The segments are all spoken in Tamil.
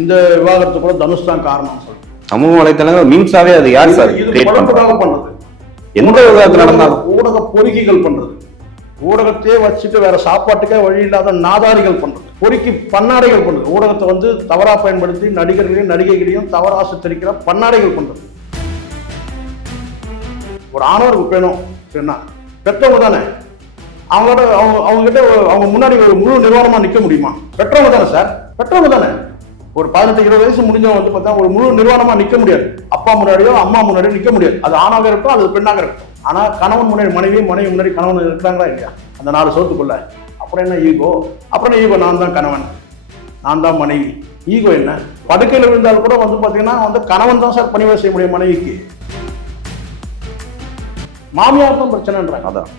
இந்த விவாகரத்து கூட தனுஷ் தான் காரணம் சொல்றேன். சமூக வலைத்தளங்கள் மீம்ஸாவே அது யார் சார் இது பழப்புக்காக பண்றது, எந்த விதத்துல நடந்தாலும் ஊடக பொறுக்கிகள் பண்றது, ஊடகத்தையே வச்சுட்டு வேற சாப்பாட்டுக்கே வழி இல்லாத நாதாரிகள் பண்றது, பொறுக்கி பன்னாடைகள் பண்றது, ஊடகத்தை வந்து தவறா பயன்படுத்தி நடிகர்களையும் நடிகைகளையும் தவறா சித்தரிக்கிற பன்னாடைகள் பண்றது. ஒரு ஆணவருக்கு வேணும் என்ன பெற்றவங்க தானே, அவங்களோட அவங்க கிட்ட அவங்க முன்னாடி ஒரு முழு நிர்வாணமா நிக்க முடியுமா? பெற்றவங்க தானே சார், பெற்றவங்க தானே. ஒரு 18-20 வயசு முடிஞ்சவங்க வந்து பார்த்தா ஒரு முழு நிர்வாணமா நிக்க முடியாது, அப்பா முன்னாடியோ அம்மா முன்னாடியோ நிக்க முடியாது. அது ஆணாக இருக்கும், அது பெண்ணாக இருக்கும். ஆனா கணவன் முன்னாடி மனைவி முன்னாடி கணவன் இருக்கிறாங்களா இல்லையா அந்த 4 சோத்துக்குள்ள? அப்புறம் என்ன ஈகோ? அப்புறம் ஈகோ, நான் தான் கணவன், நான் தான் மனைவி, ஈகோ என்ன? படுக்கையில் விழுந்தால் கூட வந்து பாத்தீங்கன்னா வந்து கணவன் தான் சார் பணிவை செய்ய முடியும் மனைவிக்கு. மாமியார் தான் பிரச்சனைன்றாங்க. அதான்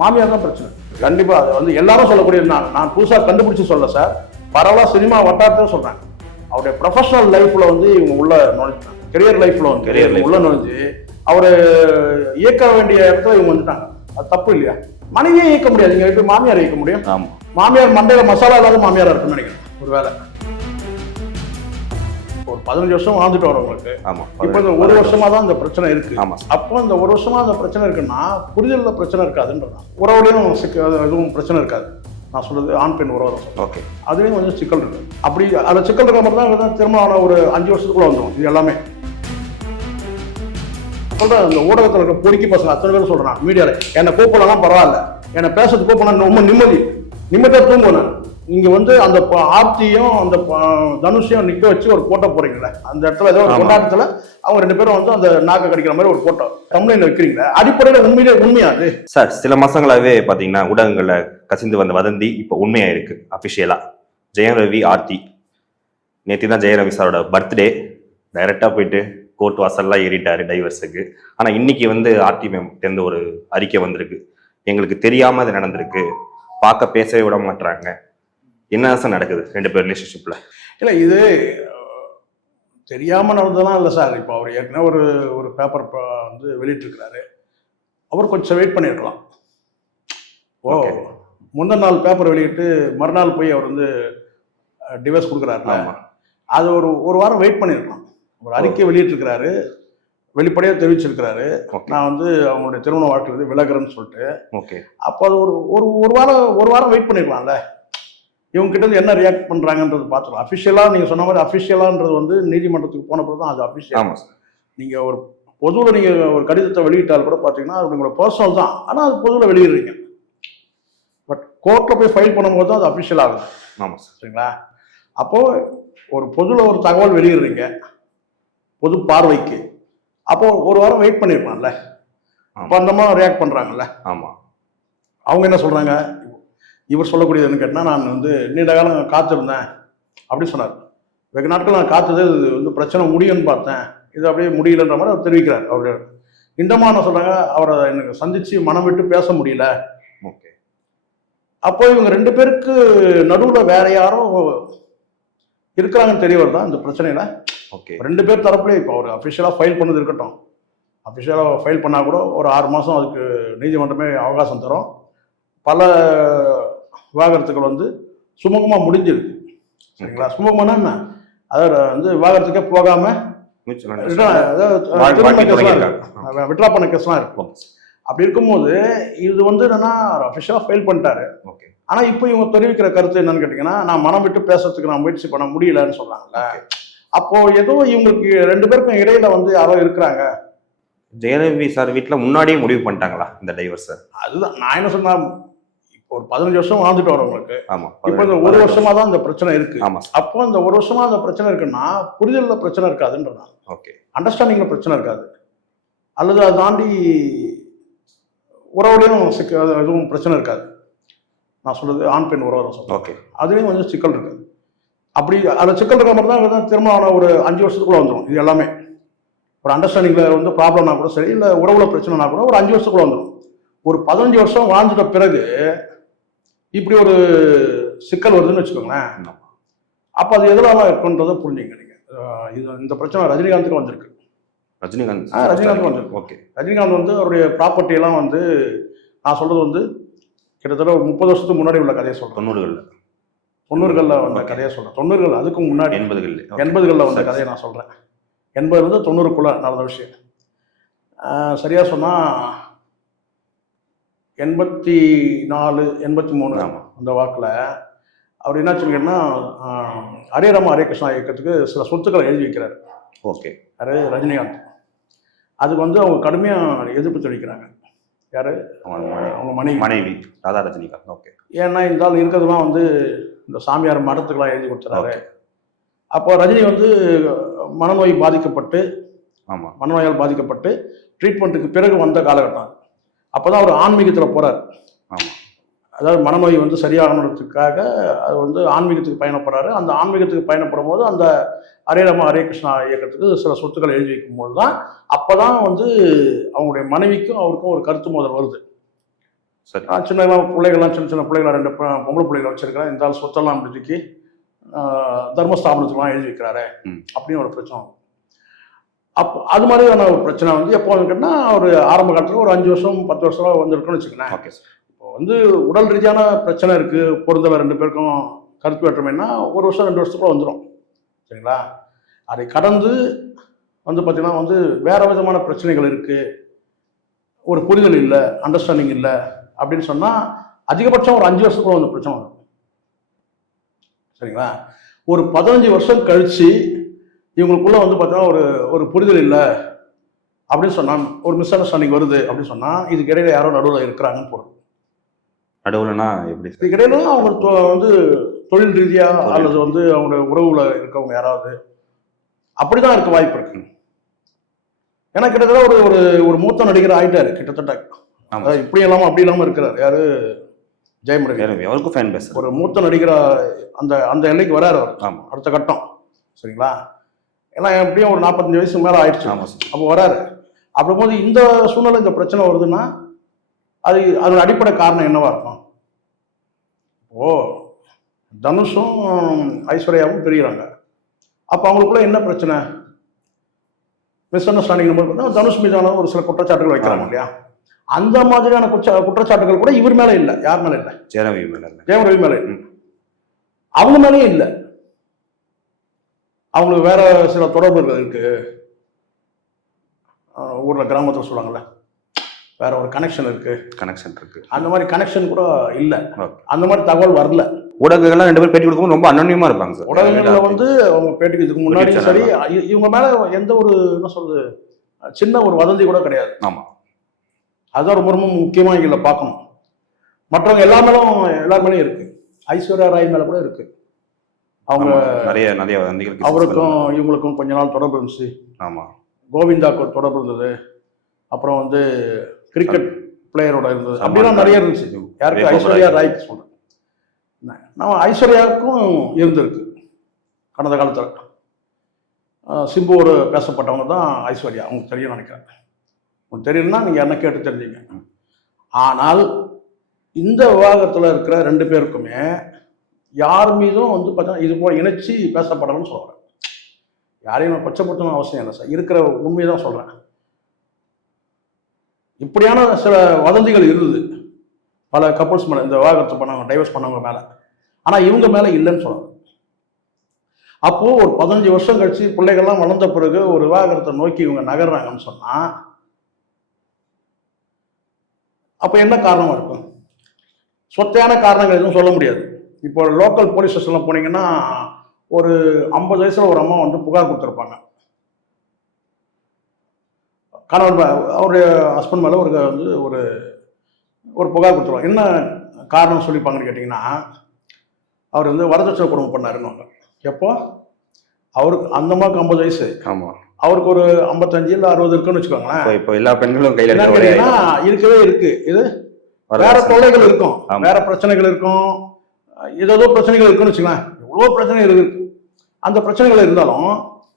மாமியார் தான் பிரச்சனை. கண்டிப்பா அது வந்து எல்லாரும் சொல்லக்கூடிய, நான் புதுசா கண்டுபிடிச்சு சொல்ல சார், பரவாயில்ல சினிமா வட்டாரத்தையும் சொல்றேன். அவருடைய ப்ரொஃபஷனல் லைஃப்ல வந்து இவங்க உள்ள நுழைஞ்சாங்க, கெரியர் லைஃப்ல வந்து உள்ள நுழைஞ்சு அவரு இயக்க வேண்டிய இடத்துல இவங்க வந்துட்டாங்க. அது தப்பு இல்லையா? மனைவியே இயக்க முடியாது, நீங்க எப்படி மாமியார் இயக்க முடியும்? மாமியார் மண்டையில மசாலா இல்லாத மாமியாரா இருக்குன்னு நினைக்கிறேன் ஒரு வேலை. ஒரு 15 வருஷம் வாழ்ந்துட்டு வரவங்களுக்கு இப்ப இந்த 1 வருஷமா தான் இந்த பிரச்சனை இருக்கு. அப்போ இந்த 1 வருஷமா அந்த பிரச்சனை இருக்குன்னா புரிதல்ல பிரச்சனை இருக்காதுன்றதான். உறவுலையும் எதுவும் பிரச்சனை இருக்காது. நான் சொல்றது ஆண் பெண் உறவு தான். ஓகே, அதுலயும் கொஞ்சம் சிக்கல் இருக்கு. அப்படி அந்த சிக்கல் இருக்க மாதிரி தான் திருமணம் ஒரு 5 வருஷத்துக்குள்ள வந்துடும் இது எல்லாமே. சொல்றேன், இந்த ஊடகத்தில் இருக்க பொறுக்கி பசங்க அத்தனை பேர் சொல்றேன், மீடியால என்னை கூப்பிடலாம் பரவாயில்ல, என்னை பேசுறது கூப்பிடணும் ரொம்ப நிம்மதியா தூங்குவேன். நீங்க வந்து அந்த ஆர்த்தியும் அந்த தனுஷையும் நிக்க வச்சு ஒரு போட்டோ போறீங்களே, அந்த இடத்துல ஏதோ ஒரு கொண்டாட்டத்துல அவங்க 2 பேரும் வந்து அந்த நாக்க கடிக்கிற மாதிரி ஒரு போட்டோ தமிழ்ல வைக்கிறீங்களா? அடிப்படையில உண்மையா அது சார்? சில மாசங்களாவே பாத்தீங்கன்னா ஊடகங்கள்ல கசிந்து வந்த வதந்தி இப்ப உண்மையா இருக்கு அபிஷியலா. ஜெயம் ரவி ஆர்த்தி, நேற்று தான் ஜெயம் ரவி சாரோட பர்த்டே, டைரக்டா போயிட்டு கோர்ட் வாசல்லாம் ஏறிட்டாரு டைவர்ஸுக்கு. ஆனா இன்னைக்கு வந்து ஆர்த்தி மேம் சேர்ந்து ஒரு அறிக்கை வந்திருக்கு, எங்களுக்கு தெரியாம அது நடந்திருக்கு, பார்க்க பேசவே விட மாட்டாங்க. என்ன சார் நடக்குது 2 பேர் ரிலேஷன்ஷிப்ல? இல்ல இது தெரியாம நடந்ததெல்லாம் இல்லை சார். இப்போ அவர் ஏற்கனவே ஒரு பேப்பர் வந்து வெளியிட்டு இருக்கிறாரு, அவர் கொஞ்சம் வெயிட் பண்ணியிருக்கலாம். முந்தின நாள் பேப்பர் வெளியிட்டு மறுநாள் போய் அவர் வந்து டிவோர்ஸ் கொடுக்குறாருல, அது ஒரு வாரம் வெயிட் பண்ணியிருக்கலாம். ஒரு அறிக்கை வெளியிட்டிருக்கிறாரு, வெளிப்படையாக தெரிவிச்சிருக்கிறாரு, நான் வந்து அவங்களுடைய திருமண வாழ்க்கையிலிருந்து விலகுறேன்னு சொல்லிட்டு. ஓகே, அப்போ அது ஒரு வாரம் வெயிட் பண்ணிருக்கலாம்ல. இவங்க கிட்ட இருந்து என்ன ரியாக்ட் பண்றாங்கன்றது பார்த்துக்கலாம். அஃபிஷியலா நீங்க சொன்ன மாதிரி அஃபிஷியலான்றது வந்து நீதிமன்றத்துக்கு போன பிறகு தான் அது அஃபிஷியல். நீங்க ஒரு பொதுவில் நீங்க ஒரு கடிதத்தை வெளியிட்டால் கூட பார்த்தீங்கன்னா அது உங்களோட பர்சனல் தான், ஆனால் அது பொதுவில் வெளியிடுறீங்க. பட் கோர்ட்டில் போய் ஃபைல் பண்ணும்போது தான் அது அஃபிஷியல் ஆகுது. ஆமாம் சார், சரிங்களா? அப்போ ஒரு பொதுவில் ஒரு தகவல் வெளியிடுறீங்க பொது பார்வைக்கு, அப்போ ஒரு வாரம் வெயிட் பண்ணிருக்கலாம்ல. அப்போ அந்த மாதிரி ரியாக்ட் பண்றாங்கல்ல. ஆமா, அவங்க என்ன சொல்றாங்க, இவர் சொல்லக்கூடியதுன்னு கேட்டால், நான் வந்து நீண்ட காலம் காத்திருந்தேன் அப்படி சொன்னார். வெகு நாட்கள் நான் காத்தது இது வந்து பிரச்சனை முடியும்னு பார்த்தேன், இது அப்படியே முடியலன்ற மாதிரி அவர் தெரிவிக்கிறார். அவர் இந்த மாதிரி சொல்றாங்க, அவரை எனக்கு சந்திச்சு மனம் விட்டு பேச முடியல. ஓகே, அப்போ இவங்க 2 பேருக்கு நடுவில் வேற யாரும் இருக்கிறாங்கன்னு தெரிய வருதா இந்த பிரச்சனையில? ஓகே, 2 பேர் தரப்புலேயே இப்போ அவர் அஃபிஷியலாக ஃபைல் பண்ணது இருக்கட்டும், அஃபிஷியலாக ஃபைல் பண்ணால் கூட ஒரு 6 மாதம் அதுக்கு நீதிமன்றமே அவகாசம் தரும். பல விவாகரத்துகள் வந்து சுமூகமாக முடிஞ்சிருக்கு, சரிங்களா? சுமூகமான என்ன, அதாவது வந்து விவாகரத்துக்கே போகாம விட்ரா பண்ண கேஸ்லாம் இருக்கும். அப்படி இருக்கும்போது இது வந்து என்னன்னா அஃபிஷியலாக ஃபைல் பண்ணிட்டாரு. ஓகே, ஆனால் இப்போ இவங்க தெரிவிக்கிற கருத்து என்னன்னு கேட்டிங்கன்னா, நான் மனம் விட்டு பேசுறதுக்கு நான் முயற்சி பண்ண முடியலன்னு சொல்றாங்கல்ல. அப்போ ஏதோ இவங்களுக்கு 2 பேருக்கும் இடையில வந்து யாரோ இருக்கிறாங்க. ஜெயலலிதா சார் வீட்டில் முன்னாடியே முடிவு பண்ணிட்டாங்களா இந்த டைவர்ஸ்? அதுதான் நான் என்ன சொன்னா, இப்போ ஒரு 15 வருஷம் வாழ்ந்துட்டு வரவங்களுக்கு இப்போ இந்த 1 வருஷமா தான் இந்த பிரச்சனை இருக்கு. அப்போ இந்த 1 வருஷமா அந்த பிரச்சனை இருக்குன்னா புரிதல்ல பிரச்சனை இருக்காதுன்றதான். ஓகே, அண்டர்ஸ்டாண்டிங்ல பிரச்சனை இருக்காது, அல்லது அதை தாண்டி உறவுலையும் எதுவும் பிரச்சனை இருக்காது. நான் சொல்றது ஆண் பெண் உறவு சொல்றேன். ஓகே, அதுலேயும் கொஞ்சம் சிக்கல் இருக்காது. அப்படி அதில் சிக்கல் இருக்கிற மாதிரி தான் திருமணம் ஒரு 5 வருஷத்துக்குள்ள வந்துடும். இது எல்லாமே ஒரு அண்டர்ஸ்டாண்டிங்ல வந்து ப்ராப்ளம்னா கூட சரி, இல்லை உறவுல பிரச்சனைனா கூட ஒரு 5 வருஷத்துக்குள்ள வந்துடும். ஒரு 15 வருஷம் வாழ்ந்துட்ட பிறகு இப்படி ஒரு சிக்கல் வருதுன்னு வச்சுக்கோங்களேன். அப்போ அது எதனால இருக்குன்றதை புரிஞ்சுங்க நீங்க. இது இந்த பிரச்சனை ரஜினிகாந்துக்கு வந்திருக்கு. ரஜினிகாந்த் வந்திருக்கு. ஓகே, ரஜினிகாந்த் வந்து அவருடைய ப்ராப்பர்ட்டி எல்லாம் வந்து நான் சொல்றது வந்து கிட்டத்தட்ட ஒரு 30 வருஷத்துக்கு முன்னாடி உள்ள கதையை சொல்றேன். 90களில் வந்த கதையை சொல்கிறேன். 90கள் அதுக்கும் முன்னாடி 80களில் வந்த கதையை நான் சொல்கிறேன். 80 90க்குள்ளே நடந்த விஷயம். சரியாக சொன்னால் 84 83 அந்த வாக்கில் அவர் என்ன சொல்லிங்கன்னா ஹரே ராம ஹரே கிருஷ்ணா இயக்கத்துக்கு சில சொத்துக்களை எழுதி வைக்கிறாரு. ஓகே. யாரு? ரஜினிகாந்த். அதுக்கு வந்து அவங்க கடுமையாக எதிர்ப்பு தெரிவிக்கிறாங்க. யாரு? அவங்க மனைவி ராதா ரஜினிகாந்த். ஓகே. ஏன்னா இந்த ஆள் இருக்கிறதுலாம் வந்து இந்த சாமியார் மடத்துக்கெல்லாம் எழுதி கொடுத்துறாரு. அப்போ ரஜினி வந்து மனநோய் பாதிக்கப்பட்டு மனநோயால் பாதிக்கப்பட்டு ட்ரீட்மெண்ட்டுக்கு பிறகு வந்த காலகட்டம். அப்போதான் அவர் ஆன்மீகத்தில் போறார். அதாவது மனநோய் வந்து சரியாகணுன்றதுக்காக அது வந்து ஆன்மீகத்துக்கு பயணப்படுறாரு. அந்த ஆன்மீகத்துக்கு பயணப்படும் போது அந்த ஹரே ராம ஹரே கிருஷ்ணா இயக்கத்துக்கு சில சொத்துக்களை எழுதி வைக்கும் போது தான் அப்போதான் வந்து அவங்களுடைய மனைவிக்கும் அவருக்கும் ஒரு கருத்து மோதல் வருது. சரி. சின்ன பிள்ளைகள்லாம் சின்ன பிள்ளைகளை 2 பொம்பளை பிள்ளைகளை வச்சிருக்கிறேன், இந்த ஆள் சொத்தெல்லாம் இப்படிக்கு தர்மஸ்தாபனத்துக்குலாம் எழுதி வைக்கிறாரு அப்படின்னு ஒரு பிரச்சனை. அப்போ அது மாதிரியான ஒரு பிரச்சனை வந்து எப்போ கேட்டால் ஒரு ஆரம்ப காலத்தில் ஒரு 5 வருஷம் 10 வருஷம் வந்துருக்குன்னு வச்சுக்கோங்களேன். இப்போ வந்து உடல் ரீதியான பிரச்சனை இருக்குது, பொருந்தலை 2 பேருக்கும் கருத்து வேற்றுமைன்னா 1 வருஷம் 2 வருஷத்துக்குள்ள வந்துடும். சரிங்களா? அதை கடந்து வந்து பார்த்தீங்கன்னா வந்து வேற விதமான பிரச்சனைகள் இருக்குது, ஒரு புரிதல் இல்லை, அண்டர்ஸ்டாண்டிங் இல்லை அப்படின்னு சொன்னால் அதிகபட்சம் ஒரு 5 வருஷத்துக்குள்ள வந்து பிரச்சனை வரும். சரிங்களா? ஒரு 15 வருஷம் கழிச்சு இவங்களுக்குள்ள வந்து பார்த்தீங்கன்னா ஒரு புரிதல் இல்லை அப்படின்னு சொன்னா, ஒரு மிஸ் அண்டர்ஸ்டாண்டிங் வருது அப்படின்னு சொன்னா இதுக்கு இடையில யாரோ நடுவில் இருக்கிறாங்கன்னு போடும். நடுவுலனா எப்படி? இதுக்கு இடையில அவங்க வந்து தொழில் ரீதியா அல்லது வந்து அவங்க உறவுல இருக்கவங்க யாராவது அப்படிதான் இருக்க வாய்ப்பு இருக்கு. ஏன்னா கிட்டத்தட்ட ஒரு மூத்த நடிகர் ஆயிட்டாரு கிட்டத்தட்ட. இப்படி இல்லாம அப்படி இல்லாம இருக்கிறார். யாரு? ஜெயம் ரவி. அவருக்கும் ஃபேன் பேஸ். ஒரு மூத்த நடிகரா அந்த எல்லைக்கு வராரு அவர். அடுத்த கட்டம். சரிங்களா? ஏன்னா எப்படியும் ஒரு 45 வயசுக்கு மேலே ஆயிடுச்சு. அப்போ வராரு. அப்படிங்கும்போது இந்த சூழ்நிலை இந்த பிரச்சனை வருதுன்னா அதோட அடிப்படை காரணம் என்னவா இருக்கும்? ஓ, தனுஷும் ஐஸ்வர்யாவும் பிரிகிறாங்க. அப்போ அவங்களுக்குள்ள என்ன பிரச்சனை? மிஸ் அண்டர்ஸ்டாண்டிங் பார்த்தா தனுஷ் மீதான ஒரு சில குற்றச்சாட்டுகள் வைக்கிறாங்க இல்லையா? அந்த மாதிரியான குற்றச்சாட்டுகள் கூட இவர் மேலே இல்லை. யார் மேலே இல்லை? ஜெயம் ரவி மேலே. அவங்க மேலேயும் இல்லை. அவங்களுக்கு வேற சில தொடர்புகள் இருக்கு. ஊர்ல கிராமத்தில் சொல்லுவாங்கல்ல, வேற ஒரு கனெக்ஷன் இருக்கு. அந்த மாதிரி கனெக்ஷன் கூட இல்லை. அந்த மாதிரி தகவல் வரல. ஊடகங்கள்லாம் 2 பேர் பேட்டி கொடுக்கும்போது ரொம்ப அனோனியமா இருப்பாங்க சார். ஊடகங்கள்ல வந்து அவங்க பேட்டிக்கு இதுக்கு முன்னாடி சரி இவங்க மேல எந்த ஒரு என்ன சொல்றது சின்ன ஒரு வதந்தி கூட கிடையாது. அதுதான் ரொம்ப ரொம்ப முக்கியமா இதில் பார்க்கணும். மற்றவங்க எல்லாருமேலும் இருக்கு. ஐஸ்வர்யா ராய் மேல கூட இருக்கு. அவங்க நிறைய வதந்திகள். அவருக்கும் இவங்களுக்கும் கொஞ்ச நாள் தொடர்பு இருந்துச்சு. கோவிந்தாக்கு தொடர்பு இருந்தது. அப்புறம் வந்து கிரிக்கெட் பிளேயரோட இருந்தது. அப்படிலாம் நிறைய இருந்துச்சு. யாருக்கு? ஐஸ்வர்யா ராய்க்கு சொல்றேன். நம்ம ஐஸ்வர்யாவுக்கும் இருந்திருக்கு கடந்த காலத்தில். சிம்புவோடு பேசப்பட்டவங்க தான் ஐஸ்வர்யா. அவங்க தெரியும் நினைக்கிறேன். உங்களுக்கு தெரியலன்னா நீங்கள் என்ன கேட்டு தெரிஞ்சுங்க. ஆனால் இந்த விவாகரத்தில் இருக்கிற 2 பேருக்குமே யார் மீதும் வந்து பார்த்தீங்கன்னா இது போல் இணைச்சி பேசப்படணும்னு சொல்கிறேன். யாரையும் நான் பச்சைப்படுத்தணும் அவசியம் இல்லை சார். இருக்கிற உண்மையை தான் சொல்கிறேன். இப்படியான சில வதந்திகள் இருந்தது பல கப்புள்ஸ் மேலே, இந்த விவாகரத்து பண்ணவங்க, டைவர்ஸ் பண்ணவங்க மேலே. ஆனால் இவங்க மேலே இல்லைன்னு சொல்கிறாங்க. அப்போது ஒரு 15 வருஷம் கழிச்சு பிள்ளைகள்லாம் வளர்ந்த பிறகு ஒரு விவாகரத்தை நோக்கி இவங்க நகர்றாங்கன்னு சொன்னால் அப்போ என்ன காரணமாக இருக்கும்? சொத்தையான காரணங்கள் எதுவும் சொல்ல முடியாது. இப்போ லோக்கல் போலீஸ் ஸ்டேஷனில் போனீங்கன்னா ஒரு 50 வயசுல ஒரு அம்மா வந்து புகார் கொடுத்துருப்பாங்க. கணவன் அவருடைய ஹஸ்பண்ட் மேலே வந்து ஒரு புகார் கொடுத்துருவாங்க. என்ன காரணம் சொல்லிப்பாங்கன்னு கேட்டிங்கன்னா, அவர் வந்து வரதட்சணை குடும்பம் பண்ணாருன்னு. எப்போ? அவருக்கு அந்த அம்மாவுக்கு 50 வயசு. அவருக்கு ஒரு 55 இல்லை 60 இருக்குன்னு வச்சுக்கோங்களேன். இப்போ எல்லா பெண்களும் கையில் இருக்கவே இருக்கு. இது வேற தொல்லைகள் இருக்கும், வேற பிரச்சனைகள் இருக்கும், ஏதோ பிரச்சனைகள் இருக்குன்னு வச்சுக்கலாம். எவ்வளோ பிரச்சனைகள் இருக்கு. அந்த பிரச்சனைகள் இருந்தாலும்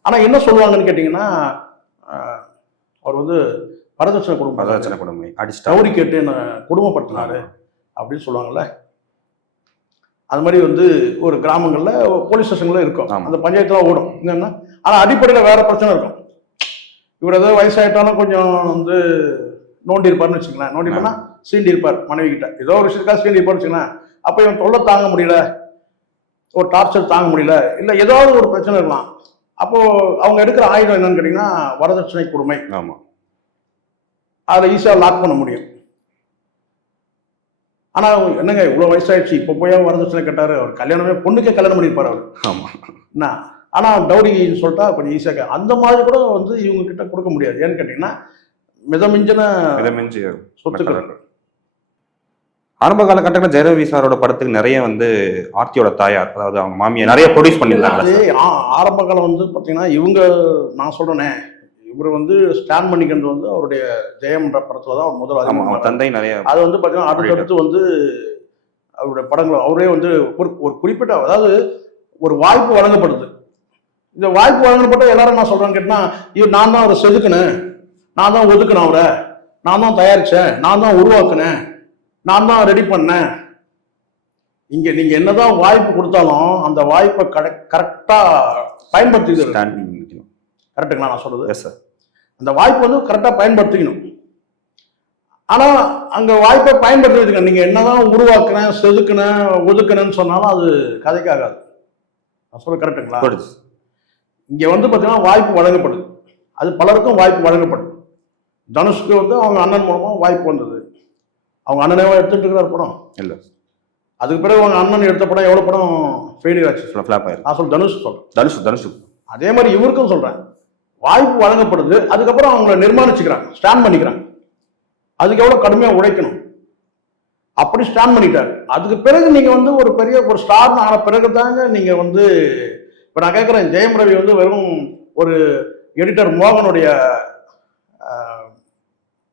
ஆனால் என்ன சொல்லுவாங்கன்னு கேட்டிங்கன்னா, அவர் வந்து வரதட்சணை குடும்பம் கௌரி கேட்டு என்ன குடும்பப்படுத்தினாரு அப்படின்னு சொல்லுவாங்கல்ல. அது மாதிரி வந்து ஒரு கிராமங்களில் போலீஸ் ஸ்டேஷன்ல இருக்கும். அந்த பஞ்சாயத்துலாம் ஓடும். என்னன்னா ஆனால் அடிப்படையில் வேற பிரச்சனை இருக்கும். இவர் ஏதோ வயசாயிட்டாலும் கொஞ்சம் வந்து நோண்டி இருப்பார்னு வச்சுக்கலாம். நோண்டிப்பா சீண்டி இருப்பார் மனைவி கிட்ட. ஏதோ ஒரு விஷயத்துக்காக சீண்டி இருப்பார்னு வச்சுக்கலாம். அப்போ இவன் தொல்லை தாங்க முடியல, ஒரு டார்ச்சர் தாங்க முடியல, இல்லை ஏதாவது ஒரு பிரச்சனை இருக்கலாம். அப்போ அவங்க எடுக்கிற ஆயுதம் என்னன்னு கேட்டீங்கன்னா வரதட்சணை கொடுமை. ஆமா. அதில் ஈஸியாக லாக் பண்ண முடியும். ஆனா என்னங்க இவ்வளவு வயசாயிடுச்சு, இப்போ போய் வரதட்சணை கேட்டாரு, அவர் கல்யாணமே பொண்ணுக்கே கல்யாணம் பண்ணியிருப்பாரு அவர். ஆமா. என்ன ஆனா டவுரின்னு சொல்லிட்டா கொஞ்சம் ஈஸியாக அந்த மாதிரி கூட வந்து இவங்க கிட்ட கொடுக்க முடியாது. ஏன்னு கேட்டீங்கன்னா மிதமிஞ்சின சொத்துக்கள். ஆரம்ப காலகட்டத்தில் ஜெயரவி சாரோட படத்துக்கு நிறைய வந்து ஆர்த்தியோட தாயார், அதாவது அவங்க மாமியார் நிறைய ப்ரொடியூஸ் பண்ணியிருந்தாங்க. ஆரம்ப காலம் வந்து பார்த்தீங்கன்னா இவங்க, நான் சொல்றேனே, இவர் வந்து ஸ்டாண்ட் பண்ணிக்கிறது வந்து அவருடைய ஜெயம்ன்ற படத்துல தான் அவர் முதல் தந்தை நிறைய. அது வந்து பார்த்தீங்கன்னா அடுத்தடுத்து வந்து அவருடைய படங்கள் அவரே வந்து ஒரு குறிப்பிட்ட, அதாவது ஒரு வாய்ப்பு வழங்கப்படுது. இந்த வாய்ப்பு வழங்கப்பட்ட எல்லாரும் என்ன சொல்றான்னு கேட்டா, நான் தான் அவரை செதுக்கினேன், நான் தான் ஒதுக்கினேன், அவரை நான் தான் தயாரிச்சேன், நான் தான் உருவாக்குனேன், நான் தான் ரெடி பண்ணேன். இங்க நீங்க என்னதான் வாய்ப்பு கொடுத்தாலும் அந்த வாய்ப்பை கரெக்டா பயன்படுத்திக்கணும். கரெக்டுங்களா நான் சொல்றது? Yes sir. அந்த வாய்ப்பு வந்து கரெக்டா பயன்படுத்திக்கணும். ஆனா அங்க வாய்ப்பை பயன்படுத்துறதுக்கு நீங்க என்னதான் உருவாக்குனேன், செதுக்குனேன், ஒதுக்குனேன்னு சொன்னாலும் அது கதைக்காகாது. நான் சொல்றது கரெக்டுங்களா? இங்க வந்து பாத்தீங்கன்னா வாய்ப்பு வழங்கப்படுது, அது பலருக்கும் வாய்ப்பு வழங்கப்படுது. தனுஷ்க்கு வந்து அவங்க அண்ணன் மூலமா வாய்ப்பு வந்தது. அவங்க அண்ணனே எடுத்துட்டு இருக்கிற படம் இல்ல, அதுக்கு பிறகு அவங்க அண்ணன் எடுத்த படம் எவ்வளவு படம் ஃபெயிலியர் ஆச்சு, ஃபிளாப் ஆயிருக்கு. நான் சொல்றேன் தனுஷ் சொல்றேன். தனுஷ் அதே மாதிரி இவருக்கும் சொல்றேன், வாய்ப்பு வழங்கப்படுது, அதுக்கப்புறம் அவங்கள நிர்மாணிச்சுக்கிறாங்க, ஸ்டாண்ட் பண்ணிக்கிறாங்க. அதுக்கு எவ்வளவு கடுமையா உழைக்கணும், அப்படி ஸ்டாண்ட் பண்ணிட்டாரு. அதுக்கு பிறகு நீங்க வந்து ஒரு பெரிய ஒரு ஸ்டார் ஆன பிறகு தாங்க நீங்க வந்து, இப்ப நான் கேட்கிறேன், ஜெயம் ரவி வந்து வெறும் ஒரு எடிட்டர் மோகனுடைய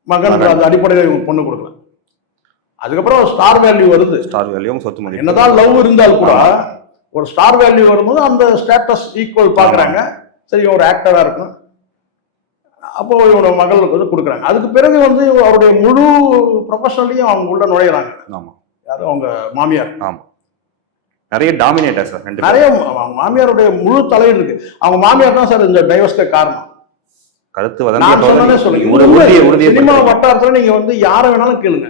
மகன், அந்த அடிப்படையில் இவங்க பொண்ணு கொடுக்கல. அதுக்கப்புறம் ஸ்டார் வேல்யூ வருது. ஸ்டார் வேல்யூ சொத்து மணி என்னதான் லவ் இருந்தால் கூட ஒரு ஸ்டார் வேல்யூ வரும்போது அந்த ஸ்டேட்டஸ் ஈக்குவல் பாக்குறாங்க. சரி, ஒரு ஆக்டரா இருக்கும், அப்போ இவரோட மகளுக்கு வந்து கொடுக்குறாங்க. அதுக்கு பிறகு வந்து அவருடைய முழு ப்ரொஃபஷனலையும் அவங்க உள்ள நுழையிறாங்க. ஆமா. யாரும் அவங்க மாமியார். ஆமா, நிறைய டாமினேட்டர் சார், நிறைய மாமியாருடைய முழு தலையீடு இருக்கு. அவங்க மாமியார் தான் சார் இந்த டைவர்ஸ்க்கு காரணம். கருத்து சினிமா வட்டாரத்துல நீங்க வந்து யாரை வேணாலும் கேளுங்க,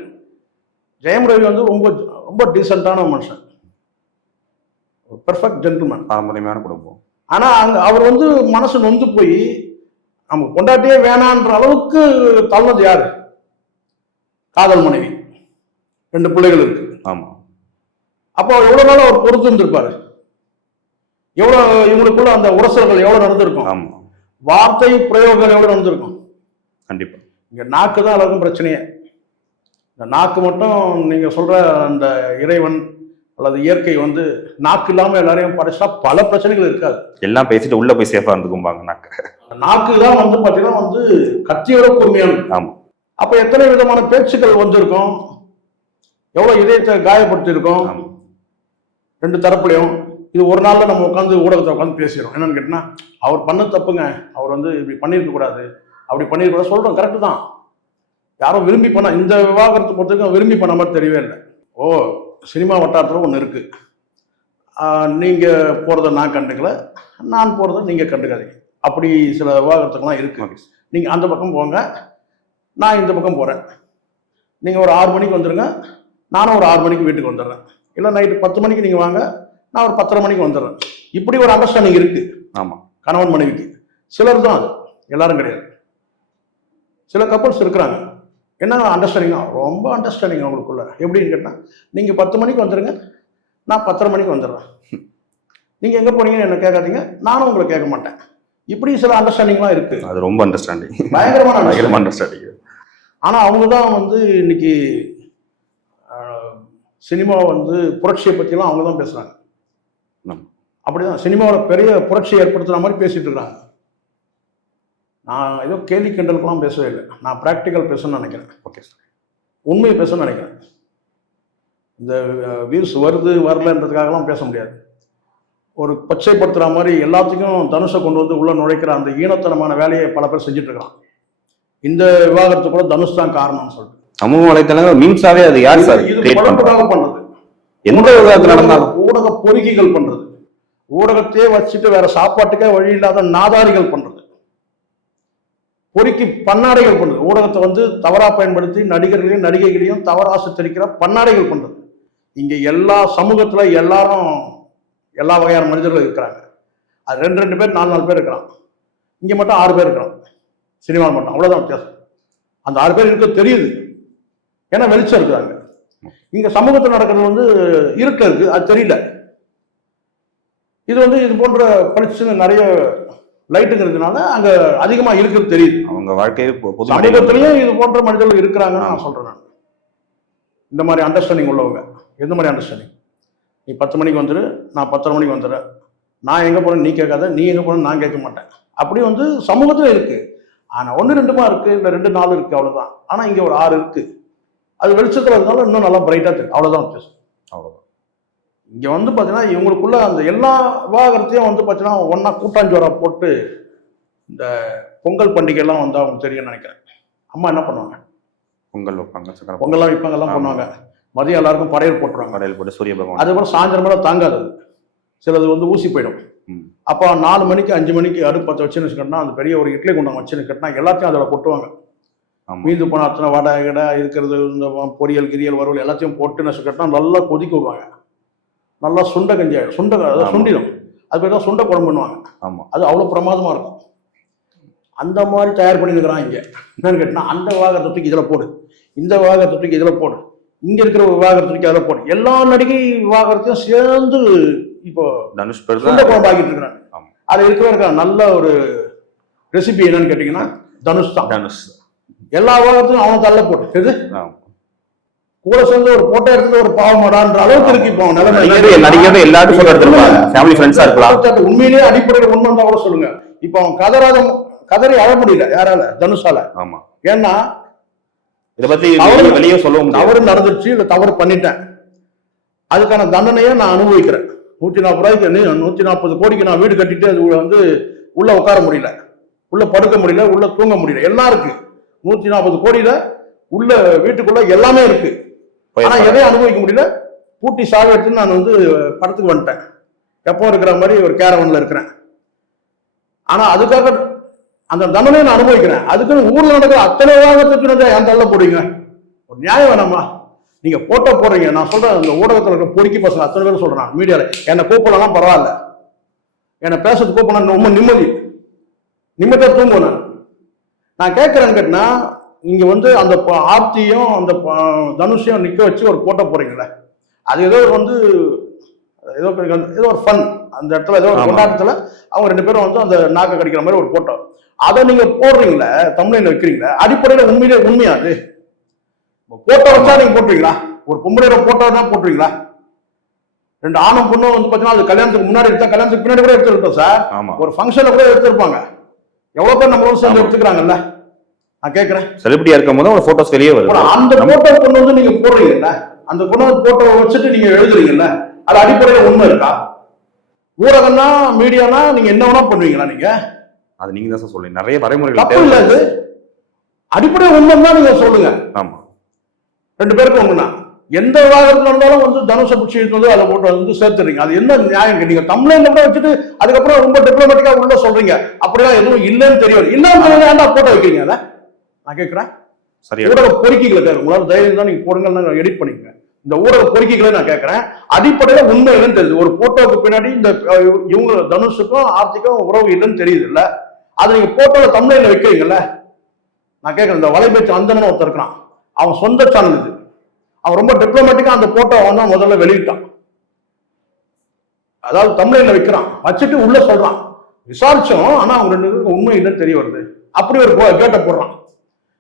ஜெயம் ரவி வந்து ரொம்ப ரொம்ப டீசென்டான மனுஷன், பெர்ஃபெக்ட் ஜென்டில்மேன், பாரம்பரியமான குடும்பம். ஆனா அவர் வந்து மனசு நொந்து போய் நம்ம கொண்டாட்டியே வேணான்ற அளவுக்கு தள்ளது யாரு? காதல் மனைவி, 2 பிள்ளைகள் இருக்கு. ஆமா. அப்போ எவ்வளவு நாள் அவர் பொறுத்து இருந்திருப்பாரு? எவ்வளவு இவங்களுக்குள்ள அந்த உரசல்கள் எவ்வளவு நடந்திருக்கும்? ஆமா. வார்த்தை பிரயோகங்கள் எவ்வளவு நடந்திருக்கும்? கண்டிப்பா. இங்க நாக்கு தான் எல்லாருக்கும் பிரச்சனையே. இந்த நாக்கு மட்டும் நீங்க சொல்ற அந்த இறைவன் அல்லது இயற்கை வந்து நாக்கு இல்லாம எல்லாரையும் படைச்சா பல பிரச்சனைகள் இருக்காது. எல்லாம் பேசிட்டு உள்ள போய் சேஃபா இருந்துக்கும்பாங்க. நாக்கு தான் வந்து பாத்தீங்கன்னா வந்து கத்தியோட கூர்மையானது. ஆமா. அப்ப எத்தனை விதமான பேச்சுக்கள் வந்திருக்கும், எவ்வளவு இதயத்தை காயப்படுத்தி இருக்கும் 2 தரப்புலையும். இது ஒரு நாள்ல நம்ம உட்காந்து ஊடகத்தை உட்காந்து பேசிடுறோம். என்னன்னு கேட்டா, அவர் பண்ண தப்புங்க, அவர் வந்து இப்படி பண்ணிருக்க கூடாது, அப்படி பண்ணிருக்க கூடாது சொல்றோம். கரெக்டு தான். யாரும் விரும்பி பண்ண, இந்த விவாகரத்தை பொறுத்தவரைக்கும் விரும்பி பண்ண மாதிரி தெரியவே இல்லை. ஓ, சினிமா வட்டாரத்தில் ஒன்று இருக்கு, நீங்க போறதை நான் கண்டுக்கல, நான் போறதை நீங்க கண்டுக்காதீங்க, அப்படி சில விவாகரத்துக்கெல்லாம் இருக்கு. நீங்க அந்த பக்கம் போங்க, நான் இந்த பக்கம் போறேன். நீங்க ஒரு 6 மணிக்கு வந்துடுங்க, நானும் ஒரு 6 மணிக்கு வீட்டுக்கு வந்துடுறேன். இல்லை நைட்டு 10 மணிக்கு நீங்க வாங்க, நான் ஒரு 10:30 மணிக்கு வந்துடுறேன். இப்படி ஒரு அண்டர்ஸ்டாண்டிங் இருக்கு. ஆமா. கணவன் மனைவிக்கு. சிலர் தான், அது எல்லாரும் கிடையாது. சில கப்பல்ஸ் இருக்கிறாங்க, என்ன அண்டர்ஸ்டாண்டிங், ரொம்ப அண்டர்ஸ்டாண்டிங் அவங்களுக்குள்ள. எப்படின்னு கேட்டா, நீங்க 10 மணிக்கு வந்துடுங்க, நான் 10:30 மணிக்கு வந்துடுறேன். நீங்க எங்க போனீங்கன்னு என்ன கேட்காதீங்க, நானும் உங்களை கேட்க மாட்டேன். இப்படி சில அண்டர்ஸ்டாண்டிங்லாம் இருக்கு. அது ரொம்ப அண்டர்ஸ்டாண்டிங், பயங்கரமான அண்டர்ஸ்டாண்டிங். ஆனா அவங்க தான் வந்து இன்னைக்கு சினிமா வந்து புரட்சியை பற்றிலாம் அவங்க தான் பேசுறாங்க. அப்படிதான் சினிமாவில் பெரிய புரட்சியை ஏற்படுத்துற மாதிரி பேசிட்டு இருக்காங்க. நான் ஏதோ கேலி கிண்டலுக்கெல்லாம் பேசவே இல்லை, நான் ப்ராக்டிக்கல் பேசணும்னு நினைக்கிறேன். ஓகே சார், உண்மையை பேசணும்னு நினைக்கிறேன். இந்த வியூஸ் வருது வரலன்றதுக்காகலாம் பேச முடியாது. ஒரு கொச்சைப்படுத்துற மாதிரி எல்லாத்துக்கும் தனுஷை கொண்டு வந்து உள்ள நுழைக்கிற அந்த ஈனத்தனமான வேலையை பல பேர் செஞ்சுட்டு இருக்கான். இந்த விவாகரத்து கூட தனுஷ் தான் காரணம்னு சொல்லிட்டு சமூக வலைத்தளங்கள் மீம்ஸாவே அது யார் சார் பழப்புக்காக பண்றது? எந்த விதத்துல நடந்தாலும் ஊடக பொறுக்கிகள் பண்றது, ஊடகத்தையே வச்சுட்டு வேற சாப்பாட்டுக்கே வழி இல்லாத நாதாரிகள் பண்றது, பொறுக்கி பன்னாடைகள் பண்றது, ஊடகத்தை வந்து தவறா பயன்படுத்தி நடிகர்களையும் நடிகைகளையும் தவறா சித்தரிக்கிற பன்னாடைகள் பண்றது. இங்க எல்லா சமூகத்துல எல்லாரும் எல்லா வகையான மனிதர்களும் இருக்கிறாங்க. அது 2 பேர் 4 பேர் இருக்கிறான். இங்கே மட்டும் 6 பேர் இருக்கிறான், சினிமாவில் மட்டும். அவ்வளோதான் வித்தியாசம். அந்த 6 பேர் இருக்க தெரியுது, ஏன்னா வெளிச்சம் இருக்கிறாங்க. இங்கே சமூகத்தில் நடக்கிறது வந்து இருட்டில் இருக்குது, அது தெரியல. இது வந்து இது போன்ற படிச்சுன்னு நிறைய லைட்டுங்கிறதுனால அங்கே அதிகமாக இருக்கிறது தெரியுது. அவங்க வாழ்க்கையை சமூகத்திலையும் இது போன்ற மனிதர்கள் இருக்கிறாங்கன்னு நான் சொல்கிறேன். நான் இந்த மாதிரி அண்டர்ஸ்டாண்டிங் உள்ளவங்க. எந்த மாதிரி அண்டர்ஸ்டாண்டிங்? நீ 10 மணிக்கு வந்துடு, நான் 10:30 மணிக்கு வந்துடுறேன். நான் எங்கே போகிறேன்னு நீ கேட்காத, நீ எங்கே போகிறேன்னு நான் கேட்க மாட்டேன். அப்படி வந்து சமூகத்தில் இருக்குது. ஆனால் 1 2 இருக்குது, இல்லை 2 4 இருக்குது, அவ்வளோதான். ஆனால் இங்கே ஒரு 6 இருக்குது. அது வெளிச்சத்தில் இருந்தாலும் இன்னும் நல்லா பிரைட்டாக தெரியும். அவ்வளோதான் வித்தியாசம். அவ்வளோதான். இங்கே வந்து பார்த்தீங்கன்னா இவங்களுக்குள்ள அந்த எல்லா விவாகரத்தையும் வந்து பார்த்தீங்கன்னா ஒன்றா கூட்டாஞ்சோரா போட்டு இந்த பொங்கல் பண்டிகைலாம் வந்து அவங்க தெரியும்னு நினைக்கிறேன். அம்மா என்ன பண்ணுவாங்க? பொங்கல் வைப்பாங்க, பொங்கல்லாம் வைப்பாங்க, எல்லாம் பண்ணுவாங்க. மதியம் எல்லாருக்கும் படையல் போட்டுருவாங்க. படையல் போட்டு சூரிய பகவான். அதுக்கப்புறம் சாயந்தரம் மேலே தாங்காது, சிலது வந்து ஊசி போயிடும். அப்போ 4 மணிக்கு 5 மணிக்கு அடுப்பு பற்ற வச்சுன்னு கட்டினா, அந்த பெரிய ஒரு இட்லி குண்டம் வச்சுன்னு கட்டினா எல்லாத்தையும் அதில் கொட்டுவாங்க. மீந்து போன அத்தனை வடை கடை இருக்கிறது, இந்த பொரியல் கிரியல் வறுவல் எல்லாத்தையும் போட்டு நெசு கட்டினா நல்லா கொதிக்க விடுவாங்க. நல்லா சுண்டை கஞ்சி ஆகிடும். சுண்டிடும். அது பேர் தான் சுண்டை குழம்பு பண்ணுவாங்க. ஆமாம், அது அவ்வளோ பிரமாதமாக இருக்கும். அந்த மாதிரி தயார் பண்ணியிருக்கிறான். இங்கே என்னன்னு கேட்டால், அந்த விவாகரத்துக்கு இதில் போடு, இந்த விவாகரத்துக்கு இதில் போடு, இங்கே இருக்கிற விவாகரத்துக்கு அதில் போடு. எல்லா நடிகை விவாகரத்தையும் சேர்ந்து இப்போ தனுஷ் சுண்டை குழம்பு ஆக்கிட்டு இருக்கிறாங்க. அது இருக்கிற நல்ல ஒரு ரெசிபி என்னன்னு கேட்டீங்கன்னா தனுஷ் தான். தனுஷ் எல்லா விவாகரத்தையும் அவன் தள்ள போட்டு எது கூட சேர்ந்து ஒரு போட்டோ எடுத்து ஒரு பாவமாடான்ற அளவுக்கு இருக்கு இப்போ நிலைமை. நடிகர் எல்லாரும் ஃபேமிலி ஃப்ரெண்ட்ஸா இருக்கலாம். உண்மையிலேயே அடிப்படையில் உண்மை தான் கூட சொல்லுங்க. இப்போ அவன் கதறி அழ முடியல, யாரால? தனுஷால. ஆமா. ஏன்னா இதை பத்தி வெளியே சொல்லுவோம், தவறு நடந்துச்சு, இல்ல தவறு பண்ணிட்டேன், அதுக்கான தண்டனையை நான் அனுபவிக்கிறேன். 140 ரூபாய்க்கு 140 கோடிக்கு நான் வீடு கட்டிட்டு அது வந்து உள்ள உட்கார முடியல, உள்ள படுக்க முடியல, உள்ள தூங்க முடியல, எல்லாம் இருக்கு. 140 கோடியில உள்ள வீட்டுக்குள்ள எல்லாமே இருக்கு. ஆனா எதையும் அனுபவிக்க முடியல. பூட்டி சாவி எடுத்து நான் வந்து படத்துக்கு வந்துட்டேன். எப்போ இருக்கிற மாதிரி ஒரு கேரவன்ல இருக்கிறேன். ஆனா அதுக்காக அந்த தண்டனையை நான் அனுபவிக்கிறேன். அதுக்குன்னு ஊர்ல நடக்கிற அத்தனை விவாகரத்துக்கு ஏன் தள்ள போடுறீங்க? ஒரு நியாயம் வேணாமா? நீங்க போட்டோ போடுறீங்க. நான் சொல்றேன், அந்த ஊடகத்தில் இருக்க பொறுக்கி பசங்க அத்தனை பேரும் சொல்றேன், மீடியால என்னை கூப்பிடலாம் பரவாயில்ல, என்னை பேசுறது கூப்பிடணும், ரொம்ப நிம்மதியா தூங்குவேன். நான் கேட்கறேன்னு கேட்டா, நீங்க வந்து அந்த ஆர்த்தியும் அந்த தனுஷையும் நிக்க வச்சு ஒரு போட்டோ போறீங்களே, அது ஏதோ வந்து ஏதோ ஒரு ஃபன், அந்த இடத்துல ஏதோ ஒரு கொண்டாட்டத்துல அவங்க 2 பேரும் வந்து அந்த நாக்க கடிக்கிற மாதிரி ஒரு போட்டோ, அதை நீங்க போடுறீங்களே, தமிழ்ல வைக்கிறீங்களே, அடிப்படையில உண்மையா அது போட்டோ வச்சா நீங்க போட்டுறீங்களா? ஒரு பொம்பளையோட போட்டோ தான் போட்டுறீங்களா? 2 ஆணும் பொண்ணும் வந்து பாத்தீங்கன்னா அது கல்யாணத்துக்கு முன்னாடி எடுத்தா, கல்யாணத்துக்கு பின்னாடி கூட எடுத்துருப்போம் சார். ஒரு ஃபங்க்ஷன்ல கூட எடுத்திருப்பாங்க. எவ்வளவு பேர் நம்மளும் சேர்ந்து எடுத்துக்கிறாங்கல்ல? நான் கேட்கிறேன், செலிபிரிட்டியா இருக்கும் போது ஒரு போட்டோஸ் வெளியே வருது. அந்த போட்டோ கொண்டு வந்து நீங்க போடுறீங்கல்ல, அந்த போட்டோ வச்சுட்டு நீங்க எழுதுறீங்கல்ல, அது அடிப்படையில உண்மை இருக்கா? ஊடகம்னா மீடியானா நீங்க என்ன வேணா பண்ணுவீங்களா? நீங்க அது நீங்க தான் சார் சொல்லுங்க, நிறைய வரைமுறைகள் தப்பு இல்ல, அது அடிப்படை உண்மை தான் நீங்க சொல்லுங்க. ஆமா, 2 பேருக்கும் ஒண்ணுனா எந்த விவாகரத்துல இருந்தாலும் வந்து தனுஷை பிடிச்சி வந்து அதை போட்டு வந்து சேர்த்துறீங்க. அது என்ன நியாயம்? நீங்க தமிழ்ல கூட வச்சுட்டு அதுக்கப்புறம் ரொம்ப டிப்ளமேட்டிக்கா உள்ள சொல்றீங்க. அப்படிலாம் எதுவும் இல்லைன்னு தெரியும். இல்லாம ஏன்டா போட்டோ வைக்கிறீங்க? அதை நான் கேட்கிறேன். ஊடக பொறுக்கிகளை உங்களால தைரியம் தான் நீங்க போடுங்க, எடிட் பண்ணிக்கங்க. இந்த ஊடக பொறுக்கிகளை நான் கேட்கிறேன், அடிப்படையில உண்மை இல்லைன்னு தெரியுது. ஒரு போட்டோவுக்கு பின்னாடி இந்த இவங்க தனுஷுக்கும் ஆர்த்திக்கும் உறவு இல்லைன்னு தெரியுது இல்ல, அதை நீங்க போட்டோல தமிழ்ல வைக்கிறீங்கல்ல. நான் கேட்கிறேன், இந்த வலைபேச்சு அந்தனன் ஒருத்தர் இருக்கான், அவன் சொந்த சேனல் இது, அவன் ரொம்ப டிப்ளமேட்டிக்கா அந்த போட்டோ தான் முதல்ல வெளியிட்டான். அதாவது தமிழ்ல வைக்கிறான், வச்சுட்டு உள்ள சொல்றான், விசாரிச்சோம், ஆனா அவங்க 2 பேருக்கு உண்மை இல்லைன்னு தெரிய வருது. அப்படி ஒரு கேட்ட போடுறான்.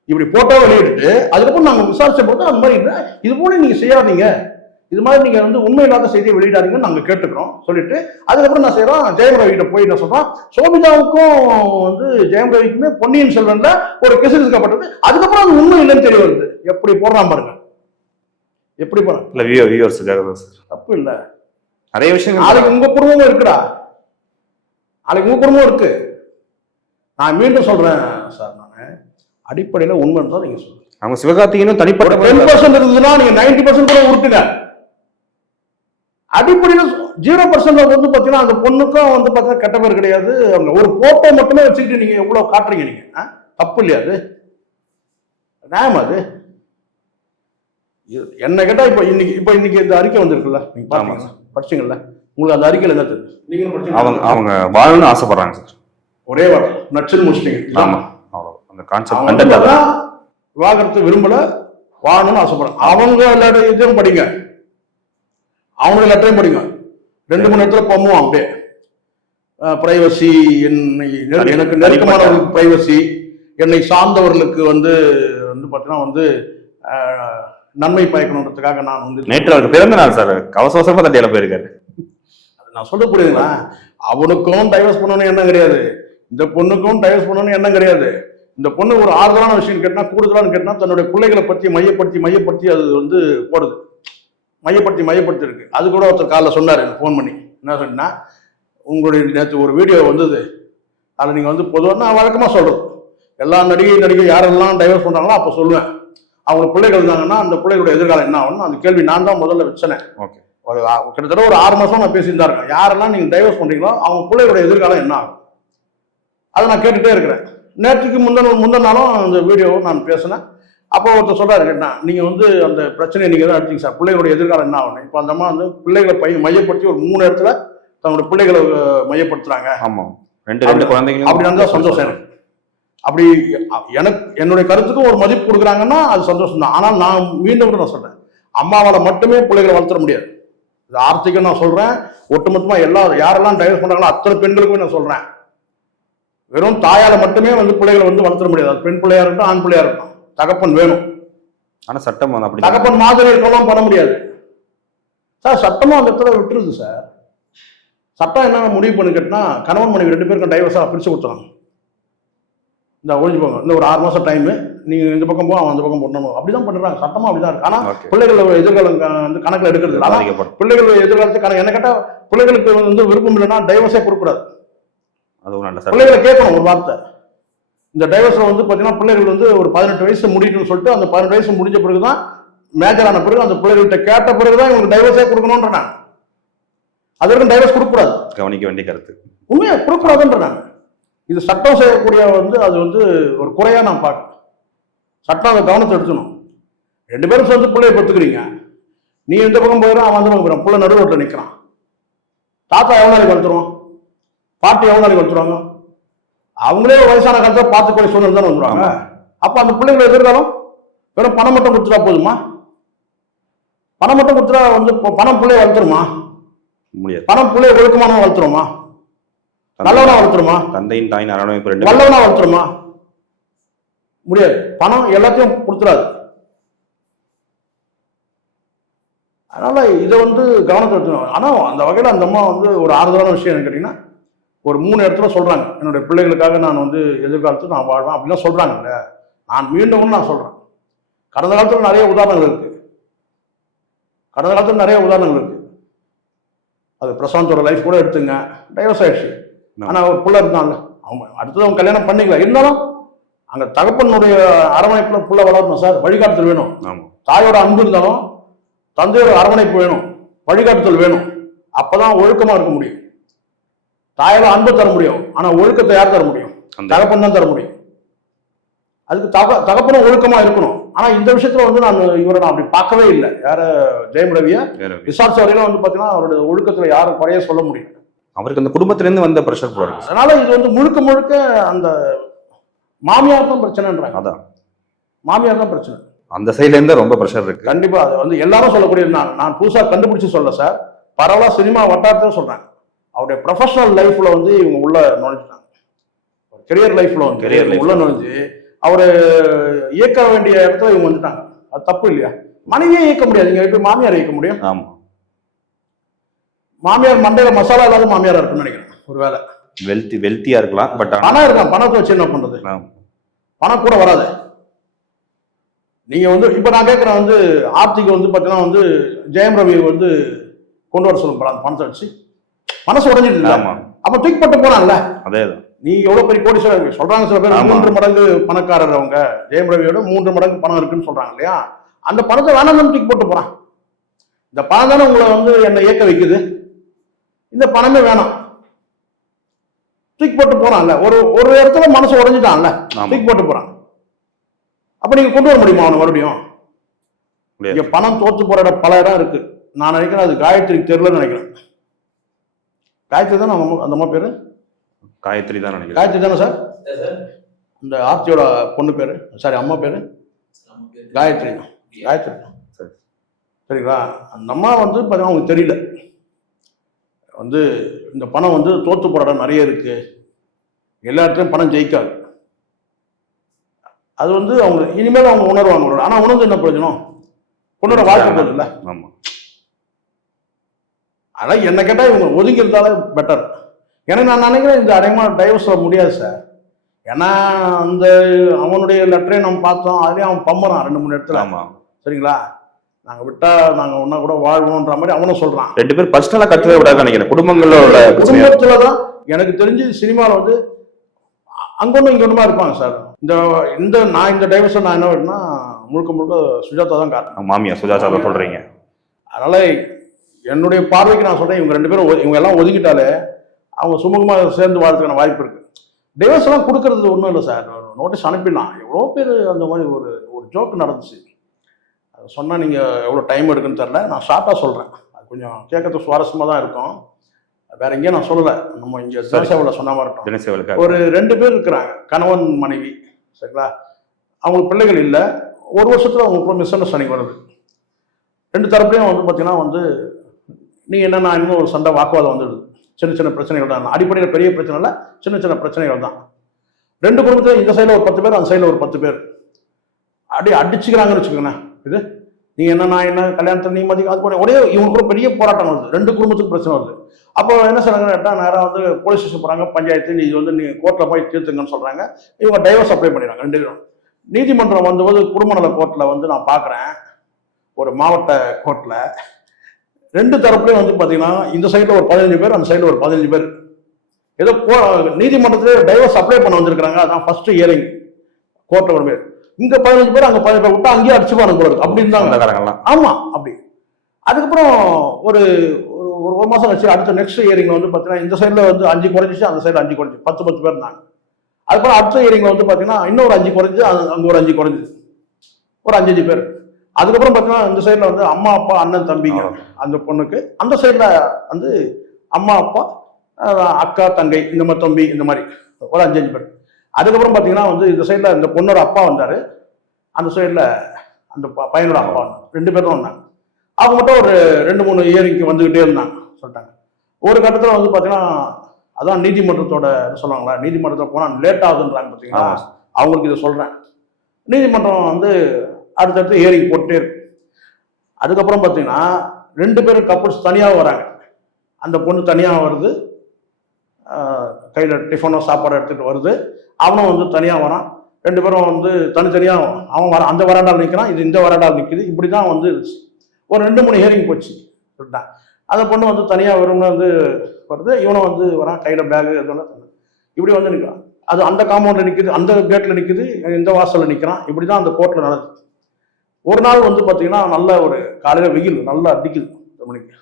இப்படி போட்டோ வெளியிட்டு அதுக்கப்புறம் நாங்க விசாரிச்ச போது அந்த மாதிரி இல்லை, இது போல நீங்க செய்யாதீங்க, இது மாதிரி நீங்க வந்து உண்மை இல்லாத செய்தியை வெளியிடாதீங்கன்னு நாங்க கேட்டுக்கிறோம் சொல்லிட்டு, அதுக்கப்புறம் நான் செய்யறோம், ஜெயம் ரவி கிட்ட போய் என்ன சொல்றோம், சோபிதாவுக்கும் வந்து ஜெயம் ரவிக்குமே பொன்னியின் செல்வன்ல ஒரு கிசுக்கப்பட்டது, அதுக்கப்புறம் அது உண்மை இல்லைன்னு தெரிய வருது. எப்படி போடுறான் பாருங்க, எப்படி போறான். தப்பு இல்ல, நிறைய விஷயங்கள். நாளைக்கு உங்க குடும்பமும் இருக்குடா, நாளைக்கு உங்க குடும்பம் இருக்கு. நான் மீண்டும் சொல்றேன் சார், நான் அடிப்படையில உண்மை தான் நீங்க சொல்லுங்க. அவங்க சிவகார்த்திகேயனும் தனிப்பட்ட 10% இருந்ததுன்னா நீங்க 90% கூட உருட்டுங்க. அடிப்படையில 0% வந்து பாத்தீங்கன்னா அந்த பொண்ணுக்கும் வந்து பாத்தீங்கன்னா கெட்ட பேர் கிடையாது. அவங்க ஒரு போட்டோ மட்டுமே வச்சுக்கிட்டு நீங்க எவ்வளவு காட்டுறீங்க நீங்க, தப்பு இல்லையா? அது நியாயமா? அது என்ன கேட்டா இப்ப இன்னைக்கு இந்த அறிக்கை வந்திருக்குல்ல, நீங்க படிச்சீங்கல்ல, உங்களுக்கு அந்த அறிக்கையில் என்ன தெரியுது? நீங்களும் படிச்சீங்க. அவங்க வாழணும்னு ஆசைப்படுறாங்க சார். ஒரே வாரம் நச்சுன்னு முடிச்சிட்டீங்க. ஆமா, அவ்வளோ அந்த கான்செப்ட் அவங்க கண்டென்ட் அதான். விவாகரத்து விரும்பல, வாழணும்னு ஆசைப்படுறாங்க. அவங்க இதையும் படிங்க, அவங்களுடைய லெட்டரையும் படிங்க. 2-3 இடத்துல பொம்மும் அப்படியே பிரைவசி, எனக்கு நெருக்கமானவர்களுக்கு பிரைவசி, என்னை சார்ந்தவர்களுக்கு வந்து பார்த்தீங்கன்னா நன்மை பயக்கணுன்றதுக்காக நான் நேற்று அவருக்கு பிறந்த நாள் சார், அவசரமா தட்டியால போயிருக்காரு. நான் சொல்ல புரியுதுங்களா? அவனுக்கும் டைவர்ஸ் பண்ணணும்னு எண்ணம் கிடையாது, இந்த பொண்ணுக்கும் டைவர்ஸ் பண்ணணும்னு எண்ணம் கிடையாது. இந்த பொண்ணு ஒரு ஆறுதலான விஷயம் கேட்டா, கூடுதலான கேட்டா, தன்னுடைய பிள்ளைகளை பற்றி மையப்படுத்தி அது போடுது. மையப்படுத்தி இருக்கு. அது கூட ஒருத்தர் காலைல சொன்னார், எனக்கு ஃபோன் பண்ணி. என்ன சொன்னா, உங்களுடைய நேற்று ஒரு வீடியோ வந்தது, அதில் நீங்கள் பொதுவாக நான் வழக்கமாக சொல்றது, எல்லா நடிகை யாரெல்லாம் டைவர்ஸ் பண்றாங்களோ அப்போ சொல்லுவேன், அவங்க பிள்ளைகள் இருந்தாங்கன்னா அந்த பிள்ளைகளுடைய எதிர்காலம் என்ன ஆகணும். அந்த கேள்வி நான் தான் முதல்ல வச்சேன். ஒரு கிட்டத்தட்ட ஒரு 6 மாசம் நான் பேசிட்டு தான் இருக்கேன். யாரெல்லாம் நீங்க டைவர்ஸ் பண்றீங்களோ அவங்க பிள்ளைகளுடைய எதிர்காலம் என்ன ஆகும், அதை நான் கேட்டுட்டே இருக்கிறேன். நேற்றுக்கு முந்தின நாளும் அந்த வீடியோவை நான் பேசினேன். அப்போ ஒருத்தர் சொல்றாரு, கேட்டேன், நீங்க அந்த பிரச்சனையை நீங்க தான் எடுத்தீங்க சார், பிள்ளைகளுடைய எதிர்காலம் என்ன ஆகணும். இப்போ அந்த அம்மா பிள்ளைகளை மையப்படுத்தி ஒரு 3 இடத்துல தன்னுடைய பிள்ளைகளை மையப்படுத்துறாங்க. ஆமா, 2 குழந்தைகளும். அப்படி இருந்தா சந்தோஷம் எனக்கு. அப்படி எனக்கு என்னுடைய கருத்துக்கும் ஒரு மதிப்பு கொடுக்குறாங்கன்னா அது சந்தோஷம் தான். ஆனால் நான் மீண்டும் நான் சொல்றேன், அம்மாவால மட்டுமே பிள்ளைகளை வளர்த்துற முடியாது. இது ஆர்த்திகம் நான் சொல்றேன், ஒட்டுமொத்தமா யாரெல்லாம் டைவர்ஸ் பண்றாங்களோ அத்தனை பெண்களுக்குமே நான் சொல்றேன், வெறும் தாயால மட்டுமே பிள்ளைகளை வளர்த்துற முடியாது. அது பெண் பிள்ளையா இருக்கட்டும், ஆண் பிள்ளையா இருக்கட்டும், தகப்பன் வேணும். ஆனா சட்டம் அப்படி தகப்பன் மாதிரி இருக்கலாம் பண்ண முடியாது சார். சட்டமும் அந்த இடத்துல விட்டுருது சார். சட்டம் என்ன முடிவு பண்ணி கேட்டா, கணவன் மனைவி 2 பேருக்கும் டைவர்ஸா பிரிச்சு கொடுத்துறாங்க. இந்த ஒழிஞ்சு போங்க, இந்த ஒரு 6 மாசம் டைம், நீங்க இந்த பக்கம் போ, அவன் அந்த பக்கம் போடணும், அப்படிதான் பண்றாங்க. சட்டமா அப்படிதான் இருக்கு. ஆனா பிள்ளைகளோட எதிர்காலம் கணக்குல எடுக்கிறது இல்லை. பிள்ளைகளோட எதிர்காலத்துக்கு என்ன கேட்டா, பிள்ளைகளுக்கு விருப்பம் இல்லைன்னா டைவர்ஸே கொடுக்கூடாது. பிள்ளைகளை கேட்கணும் ஒரு வார்த்தை. இந்த டைவர்ஸ்ல பாத்தீங்கன்னா பிள்ளைகள் ஒரு 18 வயசு முடிக்கணும்னு சொல்லிட்டு, அந்த 18 வயசு முடிஞ்ச பிறகுதான், மேஜர் ஆன பிறகு அந்த பிள்ளைகள்கிட்ட கேட்ட பிறகுதான் இவங்களுக்கு டைவர்ஸே கொடுக்கணும்ன்ற நான். அது வரைக்கும் டைவர்ஸ் கொடுக்கூடாது. கவனிக்க வேண்டிய கருத்து. உண்மையா கொடுக்கூடாதுன்ற நான். இது சட்டம் செய்யக்கூடிய அது ஒரு குறையா நான் பார்க்கிறேன். சட்டம் அதை கவனத்தை எடுத்துக்கணும். 2 பேரும் சேர்ந்து பிள்ளைய பெற்றுக்கிறீங்க, நீ இந்த பக்கம் போயிடும், அவன் அந்த பக்கம் போயிடும், பிள்ளை நடுவோட்டில் நிற்கிறான். தாத்தா எவ்வளோ நாளைக்கு வளர்த்துருவோம், பாட்டி எவ்வளோ நாளைக்கு வளர்த்துருவாங்க? அவங்களே வயசான காலத்தில் பார்த்துக்கூடிய சூழ்நிலை தானே வந்துடுவாங்க. அப்போ அந்த பிள்ளைங்களை எதிர்காலம் வெறும் பணம் மட்டும் கொடுத்துட்டா போதுமா? பணம் மட்டும் கொடுத்துட்டா பணம் பிள்ளைய வளர்த்துருமா? பணம் பிள்ளைய ஒழுக்கமான வளர்த்துருமா? நல்லவனா வளர்த்துருமா? தந்தையின் தாயின் அரவணைப்பு நல்லவனா வளர்த்துருமா? முடியாது. பணம் எல்லாத்தையும் கொடுத்துடாது. அதனால இதை கவனத்தை எடுத்துக்கணும். ஆனா அந்த வகையில் அந்த அம்மா ஒரு ஆறுதலான விஷயம் என்ன கேட்டீங்கன்னா, ஒரு 3 இடத்துல சொல்றாங்க, என்னுடைய பிள்ளைகளுக்காக நான் எதிர்காலத்தில் நான் வாழ்வேன் அப்படிலாம் சொல்றாங்கல்ல. நான் மீண்டும் நான் சொல்றேன், கடந்த காலத்தில் நிறைய உதாரணங்கள் இருக்கு. அது பிரசாந்தோட லைஃப் கூட எடுத்துங்க, டைவர்ஸ் ஆயிடுச்சு. ஆனா ஒரு புள்ள இருந்தாங்க, அவங்க அடுத்தது அவங்க கல்யாணம் பண்ணிக்கல, இருந்தாலும் அங்க தகப்பனுடைய அரவணைப்புல புள்ள வளரணும் சார். வழிகாட்டுதல் வேணும். தாயோட அன்பு இருந்தாலும் தந்தையோட அரவணைப்பு வேணும், வழிகாட்டுதல் வேணும். அப்பதான் ஒழுக்கமா இருக்க முடியும். தாயால அன்பு தர முடியும், ஆனா ஒழுக்கத்தை யார் தர முடியும்? தகப்பன் தான் தர முடியும். அதுக்கு தகப்பனும் ஒழுக்கமா இருக்கணும். ஆனா இந்த விஷயத்துல நான் இவரை நான் அப்படி பார்க்கவே இல்லை. யார ஜெயம் ரவிய விசாரிச்ச வரையில பாத்தீங்கன்னா அவருடைய ஒழுக்கத்துல யாரும் குறைய சொல்ல முடியும். அவருக்கு அந்த குடும்பத்திலிருந்து வந்த பிரஷர் போறாங்க. அதனால இது முழுக்க அந்த மாமியார் தான் பிரச்சனைன்றாங்க. அதான் மாமியார் தான் பிரச்சனை. அந்த சைட்ல இருந்து ரொம்ப பிரஷர் இருக்கு. கண்டிப்பா அது எல்லாரும் சொல்லக்கூடிய, நான் புதுசா கண்டுபிடிச்சு சொல்ல சார், பரவலா சினிமா வட்டாரத்தையும் சொல்றேன். அவருடைய ப்ரொஃபஷனல் லைஃப்ல இவங்க உள்ள நுழைஞ்சிட்டாங்க. கெரியர் லைஃப்ல உள்ள நுழைஞ்சு அவரு இயக்க வேண்டிய இடத்துல இவங்க வந்துட்டாங்க. அது தப்பு இல்லையா? மனைவியே இயக்க முடியாது, நீங்க எப்படி மாமியார் இயக்க முடியும்? ஆமா, மாமியார் மண்டையில மசாலா இல்லாத மாமியாரா இருக்குன்னு நினைக்கிறேன். ஒரு வேலை வெல்த்தியா இருக்கலாம், பட் பணம் இருக்கலாம். பணத்தை வச்சு என்ன பண்றது? பணம் கூட வராது. நீங்க இப்ப நான் கேட்கிறேன், ஆர்த்திக்கு பாத்தீங்கன்னா ஜெயம் ரவி கொண்டு வர சொல்லுங்க அந்த பணத்தை வச்சு. மனசு உடஞ்சிட்டு அப்ப தூக்கி போட்டு போறான்ல. அதேதான். நீ எவ்வளவு பெரிய கோடீஸ்வரர் சொல்றாங்க. சில பேர் 3 மடங்கு பணக்காரர், அவங்க ஜெயம் ரவியோட 3 மடங்கு பணம் இருக்குன்னு சொல்றாங்க இல்லையா? அந்த பணத்தை வேணாம் தூக்கி போட்டு போறான். இந்த பணம் தானே உங்களை என்னை இயக்க வைக்குது. இந்த பணமே வேணாம், தூக்கி போட்டு போறான்ல. ஒரு இடத்துல மனசு உடஞ்சிட்டான்ல, தூக்கி போட்டு போறான். அப்ப நீங்க கொண்டு வர முடியுமா அவனை மறுபடியும்? இங்க பணம் தோத்து போற பல இடம் இருக்கு. நான் நினைக்கிறேன் அது காயத்ரிக்கு தெரியலன்னு நினைக்கிறேன். காயத்ரி தானே அந்த அம்மா பேர்? காயத்ரி தான் நினைக்கிறேன். காயத்ரி தானே சார்? இந்த ஆர்த்தியோட பொண்ணு பேர், சாரி அம்மா பேர் காயத்ரி. காயத்ரி சரி. சரிங்களா? அந்த அம்மா வந்து பார்த்தீங்கன்னா அவங்களுக்கு தெரியல வந்து இந்த பணம் வந்து தோத்து போற இடம் நிறைய இருக்கு, எல்லா இடத்துலையும் பணம் ஜெயிக்காது. அது வந்து அவங்க இனிமேல் அவங்க உணர்வாங்க. ஆனா உணர்ந்து என்ன பிரயோஜனம்? பொண்ணோட வாழ்க்கை போகுது இல்லை. ஆமா. அதான் என்ன கேட்டா இவங்க ஒதுங்கி இருந்தாலே பெட்டர். எனக்கு நான் நினைக்கிறேன் இந்த அடையமா டைவர்ஸ் முடியாது சார். ஏன்னா அந்த அவனுடைய லெட்டரை நம்ம பார்த்தோம், அதுலேயும் அவன் பம்பறான் 2-3 இடத்துல. ஆமா. சரிங்களா? நாங்க விட்டா நாங்க ஒன்னா கூட வாழ்வோன்ற மாதிரி அவனும் சொல்றான். 2 பேர் பர்சனலா கட்டவே விடாது நினைக்கிறேன். குடும்பங்களோட குடும்பத்துலதான் எனக்கு தெரிஞ்சு சினிமாவில் வந்து அங்கொன்னும் இங்க ஒண்ணுமா இருப்பாங்க சார். இந்த நான் இந்த டைவர்ஸை நான் என்ன வேணும்னா முழுக்க முழுக்க சுஜாதா தான் காரணம். மாமியா சுஜாதா தான் சொல்றீங்க. அதனால என்னுடைய பார்வைக்கு நான் சொல்றேன், இவங்க 2 பேரும் இவங்க எல்லாம் ஒதுக்கிட்டாலே அவங்க சுமூகமா சேர்ந்து வாழ்றதுக்கான வாய்ப்பு இருக்கு. டைவர்ஸ் எல்லாம் கொடுக்கறது ஒன்றும் இல்லை சார், நோட்டீஸ் அனுப்பிடலாம். எவ்வளோ பேர் அந்த மாதிரி ஒரு ஜோக்கு நடந்துச்சு. அதை சொன்னால் நீங்கள் எவ்வளோ டைம் எடுக்குன்னு தெரில, நான் ஷார்ட்டாக சொல்கிறேன். அது கொஞ்சம் கேட்கறதுக்கு சுவாரஸ்யமாக தான் இருக்கும். வேற எங்கேயும் நான் சொல்லலை, நம்ம இங்கே தினசேவலில் சொன்ன மாதிரி இருக்கும். ஒரு 2 பேர் இருக்கிறாங்க, கணவன் மனைவி. சரிங்களா? அவங்களுக்கு பிள்ளைகள் இல்லை. ஒரு வருஷத்தில் அவங்களுக்கு மிஸ் அண்டர்ஸ்டாண்டிங் வருது. 2 தரப்புலையும் வந்து பார்த்தீங்கன்னா வந்து நீ என்ன நான் இன்னும் ஒரு சண்டை வாக்குவாதம் வந்துடுது. சின்ன சின்ன பிரச்சனைகள் தான், அடிப்படையில் பெரிய பிரச்சனை இல்லை, சின்ன சின்ன பிரச்சனைகள் தான். 2 குடும்பத்தில் இந்த சைடில் ஒரு 10 பேர், அந்த சைடில் ஒரு 10 பேர் அப்படியே அடிச்சுக்கிறாங்கன்னு வச்சுக்கோங்கண்ணா. இது நீ என்ன நான் என்ன கல்யாணத்தில் நீ மதிக்க, அது கூட ஒரே இவங்களுக்கு பெரிய போராட்டம் வருது. 2 குடும்பத்துக்கு பிரச்சனை வருது. அப்போ என்ன செய்றாங்கன்னு கேட்டால் நேராக வந்து போலீஸ் ஸ்டேஷன் போகிறாங்க, பஞ்சாயத்து நீ வந்து நீ கோர்ட்டில் போய் தீர்த்துங்கன்னு சொல்கிறாங்க. இவங்க டைவர்ஸ் அப்ளை பண்ணிடுறாங்க 2 பேரும். நீதிமன்றம் வந்தபோது குடும்ப நல கோர்ட்டில் வந்து நான் பார்க்குறேன், ஒரு மாவட்ட கோர்ட்டில் 2 தரப்புலையும் வந்து பார்த்தீங்கன்னா இந்த சைடில் ஒரு 15 பேர், அந்த சைடில் ஒரு 15 பேர் ஏதோ நீதிமன்றத்திலே டைவர்ஸ் அப்ளை பண்ண வந்திருக்கிறாங்க. அதான் ஃபர்ஸ்ட் ஹியரிங் கோர்ட்டில் ஒரு பேர், இங்கே 15 பேர், அங்கே 15 பேர் விட்டா அங்கேயே அடிச்சுப்பானு போல இருக்கு அப்படின்னு தான். ஆமாம் அப்படி. அதுக்கப்புறம் ஒரு ஒரு மாதம் கழிச்சு அடுத்த நெக்ஸ்ட் ஹியரிங்ல வந்து பார்த்தீங்கன்னா இந்த சைடில் வந்து 5 குறைஞ்சிச்சு, அந்த சைடில் 5 குறைஞ்சி 10 பேர் இருந்தாங்க. அதுக்கப்புறம் அடுத்த ஹியரிங்ல வந்து பார்த்தீங்கன்னா இன்னொரு 5 குறைஞ்சி, அங்கே ஒரு 5 குறைஞ்சி, ஒரு 5 பேர். அதுக்கப்புறம் பார்த்தீங்கன்னா இந்த சைடில் வந்து அம்மா அப்பா அண்ணன் தம்பிங்க அந்த பொண்ணுக்கு, அந்த சைடில் வந்து அம்மா அப்பா அக்கா தங்கை இந்த மாதிரி தம்பி இந்த மாதிரி ஒரு 5 பேர். அதுக்கப்புறம் பார்த்தீங்கன்னா வந்து இந்த சைடில் இந்த பொண்ணோட அப்பா வந்தார், அந்த சைடில் அந்த பையனோட அப்பா வந்தார். 2 பேர் தான் வந்தாங்க. அவங்க மட்டும் ஒரு 2-3 ஹியரிங்க்கு வந்துகிட்டே இருந்தாங்க சொல்லிட்டாங்க. ஒரு கட்டத்தில் வந்து பார்த்தீங்கன்னா அதான் நீதிமன்றத்தோட சொல்லுவாங்களா, நீதிமன்றத்தில் போனால் லேட் ஆகுதுன்றாங்க பார்த்தீங்களா, அவங்களுக்கு இதை சொல்கிறேன். நீதிமன்றம் வந்து அடுத்தடுத்து ஹியரிங் போட்டுட்டே இருக்கு. அதுக்கப்புறம் பார்த்தீங்கன்னா 2 பேரும் கப்புள்ஸ் தனியாக வராங்க. அந்த பொண்ணு தனியாக வருது, கையில் டிஃபனோ சாப்பாடு எடுத்துகிட்டு வருது. அவனும் வந்து தனியாக வரான். 2 பேரும் வந்து தனித்தனியாக அவன் வர அந்த வராண்டால் நிற்கிறான், இது இந்த வராண்டால் நிற்குது. இப்படி தான் வந்து ஒரு 2-3 ஹியரிங் போச்சு சொல்லிட்டான். அந்த பொண்ணு வந்து தனியாக வரும்னு வந்து வருது, இவனும் வந்து வரான், கையில் பேகு எதுவும் இப்படி வந்து நிற்கிறான். அது அந்த காம்பவுண்டில் நிற்குது, அந்த கேட்டில் நிற்குது, இந்த வாசலில் நிற்கிறான். இப்படி தான் அந்த கோர்ட்டில் நடக்குது. ஒரு நாள் வந்து பார்த்தீங்கன்னா நல்ல ஒரு காலையில் வெயில் நல்லா அடிக்குது 10 மணிக்கு.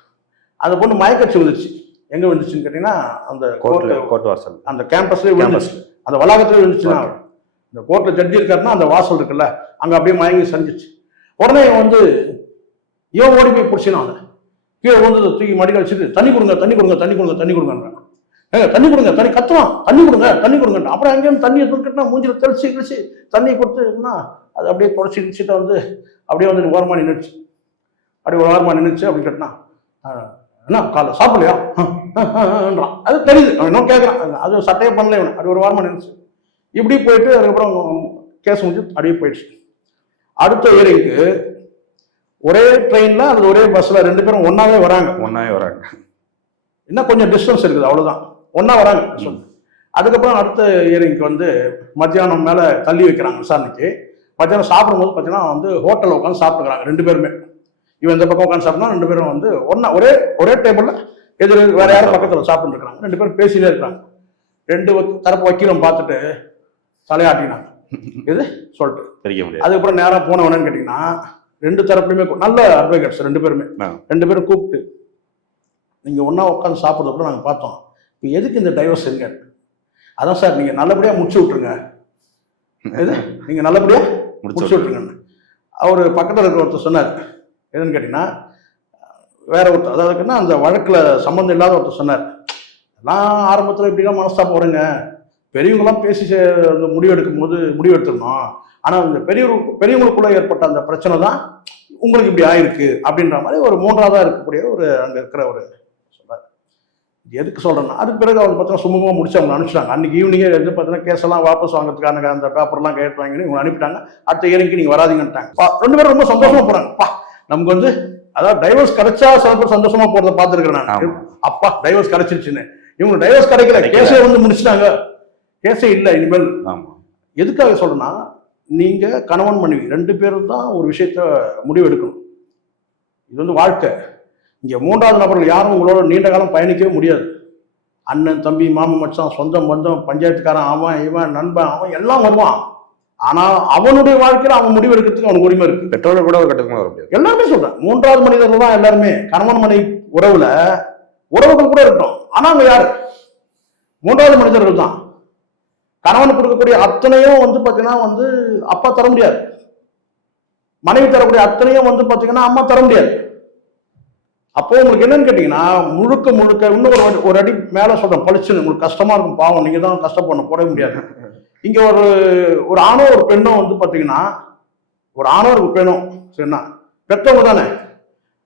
அந்த பொண்ணு மயக்கச்சு வந்துச்சு. எங்கே வந்துச்சுன்னு கேட்டிங்கன்னா அந்த கோர்ட் வாசல், அந்த கேம்பஸ்லேயே விழுந்துச்சு, அந்த வளாகத்திலே விழுந்துச்சுன்னா. இந்த கோர்ட்டில் ஜட்ஜி இருக்காருன்னா அந்த வாசல் இருக்குல்ல, அங்கே அப்படியே மயங்கி செஞ்சிச்சு. உடனே வந்து இவன் ஓடி போய் பிடிச்சினான், அதை கீழே வந்து தூக்கி மடிக்க வச்சுட்டு தண்ணி கொடுங்க தண்ணி கொடுங்க தண்ணி கொடுங்க தண்ணி கொடுங்கன்றான். தண்ணி கொடுங்க தண்ணி கத்துவான், தண்ணி கொடுங்க தண்ணி கொடுங்கன்றான். அப்புறம் அங்கேயும் தண்ணியை துடுக்கிட்டா மூஞ்சில் தெளிச்சு தண்ணி கொடுத்துன்னா அது அப்படியே தொடச்சி கிழிச்சிட்டு வந்து அப்படியே வந்து ஓரமாக நின்றுச்சு. அப்படியே ஒரு ஓரமாக நின்றுச்சு அப்படி கட்டினா என்ன காலை சாப்பிடலையான்றான். அது தெரியுது, அவன் இன்னும் கேட்குறான், அது சட்டையே பண்ணல இவன். அப்படி ஒரு வாரமாக நின்றுச்சு. இப்படி போயிட்டு அதுக்கப்புறம் கேஸ் முடிஞ்சு அப்படியே போயிடுச்சு. அடுத்த ஹியரிங்க்கு ஒரே ட்ரெயினில் அல்லது ஒரே பஸ்ஸில் 2 பேரும் ஒன்றாவே வராங்க. இன்னும் கொஞ்சம் டிஸ்டன்ஸ் இருக்குது, அவ்வளோதான், ஒன்றா வராங்க. அதுக்கப்புறம் அடுத்த ஹியரிங்க்கு வந்து மத்தியானம் மேலே தள்ளி வைக்கிறாங்க விசாரணைக்கு. மத்தியானம் சாப்பிடும்போது பார்த்தீங்கன்னா வந்து ஹோட்டலில் உட்காந்து சாப்பிட்டுக்கிறாங்க 2 பேருமே. இவன் இந்த பக்கம் உட்காந்து சாப்பிட்னா 2 பேரும் வந்து ஒன்றா ஒரே டேபிளில் எதிர் வேற யாரும் பக்கத்தில் சாப்பிட்டு இருக்கிறாங்க. 2 பேரும் பேசினே இருக்கிறாங்க. 2 தரப்பு வக்கீலும் பார்த்துட்டு தலையாட்டினாங்க இது சொல்லிட்டு தெரிய முடியாது. அதுக்கப்புறம் நேராக போனவனன்னு கேட்டிங்கன்னா 2 தரப்புலையுமே நல்ல அட்வொகேட்ஸ் 2 பேருமே. 2 பேரும் கூப்பிட்டு நீங்கள் ஒன்றா உட்காந்து சாப்பிட்றதுக்குள்ள நாங்கள் பார்த்தோம், இப்போ எதுக்கு இந்த டைவர்ஸ் எங்க? அதான் சார் நீங்கள் நல்லபடியாக முடிச்சு விட்ருங்க, இது நீங்கள் நல்லபடியாக முடிச்சு விட்ருங்க. அவர் பக்கத்தில் இருக்கிற ஒருத்தர் சொன்னார், எதுன்னு கேட்டிங்கன்னா வேற ஒருத்தர், அதாவதுன்னா அந்த வழக்கில் சம்மந்தம் இல்லாத ஒருத்தர் சொன்னார், நான் ஆரம்பத்தில் இப்படிலாம் மனஸ்தாபம் வருங்க, பெரியவங்களாம் பேசி அந்த முடிவு எடுக்கும் போது முடிவு எடுத்துடணும். ஆனால் இந்த பெரியவங்களுக்குள்ள ஏற்பட்ட அந்த பிரச்சனை தான் உங்களுக்கு இப்படி ஆயிருக்கு அப்படின்ற மாதிரி ஒரு மூன்றாவதாக இருக்கக்கூடிய ஒரு அங்கே இருக்கிற ஒரு சொல்றாரு. எதுக்கு சொல்கிறேன்னா, அதுக்கு பிறகு அவங்க பார்த்தீங்கன்னா சுமூகமாக முடிச்சு அவங்க அனுப்பிச்சிட்டாங்க. அன்றைக்கி ஈவினிங்கே வந்து பார்த்தீங்கன்னா கேஸெல்லாம் வாபஸ் வாங்கிறதுக்கான அந்த பேப்பர்லாம் கேட்டு வாங்கி இவங்க அனுப்பிட்டாங்க. அடுத்த இயரிங்க்கு நீங்கள் வராதிங்கன்ட்டாங்க. ரெண்டு பேரும் ரொம்ப சந்தோஷமாக போகிறாங்கப்பா. நமக்கு வந்து அதாவது டைவர்ஸ் கிடைச்சா சில பேர் சந்தோஷமா போறதை பார்த்துருக்கிறேன் நான். அப்பா டைவர்ஸ் கிடைச்சிருச்சுன்னு. இவங்க டைவர்ஸ் கிடைக்கல, கேஸே வந்து முடிச்சிட்டாங்க. கேஸே இல்லை இனிமேல். எதுக்காக சொல்றேன்னா, நீங்க கணவன் மனைவி ரெண்டு பேரும் தான் ஒரு விஷயத்த முடிவு எடுக்கணும். இது வந்து வாழ்க்கை. இங்க மூன்றாவது நபர்கள் யாரும் உங்களோட நீண்ட காலம் பயணிக்கவே முடியாது. அண்ணன் தம்பி மாமன் மச்சான் சொந்தம் பந்தம் பஞ்சாயத்துக்காரன் அவன் இவன் நண்பன் அவன் எல்லாம் வருவான். ஆனா அவனுடைய வாழ்க்கையில அவன் முடிவு எடுக்கிறதுக்கு அவனுக்கு உரிமை இருக்கு. பெற்றோர்கள் கூட ஒரு கட்டத்துக்கு வர முடியாது. எல்லாருமே சொல்றேன், மூன்றாவது மனிதர்கள் தான் எல்லாருமே. கணவன் மனைவி உறவுல உறவுகள் கூட இருக்கட்டும், ஆனா அவங்க யாரு? மூன்றாவது மனிதர்கள் தான். கணவன் கொடுக்கக்கூடிய அத்தனையும் வந்து பாத்தீங்கன்னா வந்து அப்பா தர முடியாது. மனைவி தரக்கூடிய அத்தனையும் வந்து பாத்தீங்கன்னா அம்மா தர முடியாது. அப்போ உங்களுக்கு என்னன்னு கேட்டீங்கன்னா, முழுக்க முழுக்க இன்னும் ஒரு அடி மேல சொல்றேன், பழிச்சுன்னு உங்களுக்கு கஷ்டமா இருக்கும். பாவம், நீங்க தான் கஷ்டப்படணும், போட முடியாது. இங்க ஒரு ஆணோ ஒரு பெண்ணோ வந்து பாத்தீங்கன்னா, ஒரு ஆணோ ஒரு பெண்ணோ சரிண்ணா பெற்றவங்க தானே.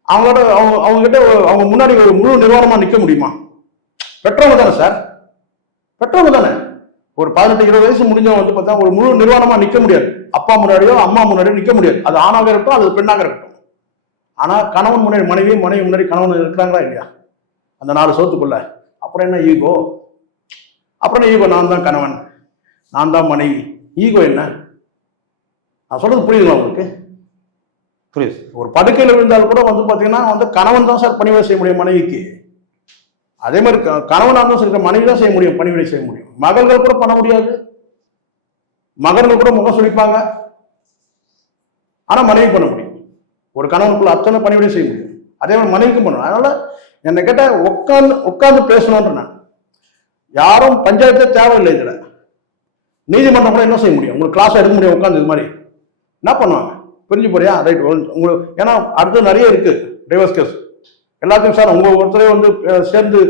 அவங்களோட அவங்க கிட்ட அவங்க முன்னாடி ஒரு முழு நிர்வாணமா நிக்க முடியுமா? பெற்றவங்க தானே சார், பெற்றவங்க தானே. ஒரு 18-20 வயசு முடிஞ்சவங்க வந்து பார்த்தா ஒரு முழு நிர்வாணமா நிக்க முடியாது. அப்பா முன்னாடியோ அம்மா முன்னாடியோ நிக்க முடியாது. அது ஆணாக இருக்கட்டும் அல்லது பெண்ணாக இருக்கட்டும். ஆனா கணவன் முன்னாடி மனைவி முன்னாடி கணவன் இருக்கிறாங்களா இல்லையா? அந்த 4 சோத்துக்குள்ள அப்புறம் என்ன ஈகோ? அப்புறம் என்ன ஈகோ? நான் தான் கணவன், நான் தான் மனைவி. ஈகோ என்ன? நான் சொல்றது புரியுதுங்களா உங்களுக்கு? புரியுது. ஒரு படுக்கையில் விழுந்தால் கூட வந்து பாத்தீங்கன்னா வந்து கணவன் தான் சார் பணிவிடை செய்ய முடியும் மனைவிக்கு. அதே மாதிரி கணவனாக இருந்தாலும் சரி மனைவி தான் செய்ய முடியும், பணிவிடை செய்ய முடியும். மகள்கள் கூட பண்ண முடியாது. மகன்கள் கூட முகம் சுழிப்பாங்க, ஆனா மனைவி பண்ண முடியும். ஒரு கணவனுக்குள்ள அத்தனை பணிவிடை செய்ய முடியும். அதே மாதிரி மனைவிக்கும் பண்ணணும். அதனால என்னை கேட்ட உட்கார்ந்து பேசணும்ன்ற நான். யாரும் பஞ்சாயத்தே தேவையில்லை. இதுல நீதிமன்றம் கூட என்ன செய்ய முடியும்? உங்களுக்கு கிளாஸ் எடுக்க முடியும் உட்காந்து. இது மாதிரி என்ன பண்ணுவாங்க? பிரிஞ்சு போறியா, ரைட் உங்களுக்கு. ஏன்னா அடுத்து நிறைய இருக்கு டிவோர்ஸ் கேஸ். எல்லாத்தையும் சார் உங்க ஒருத்தரே வந்து சேர்ந்து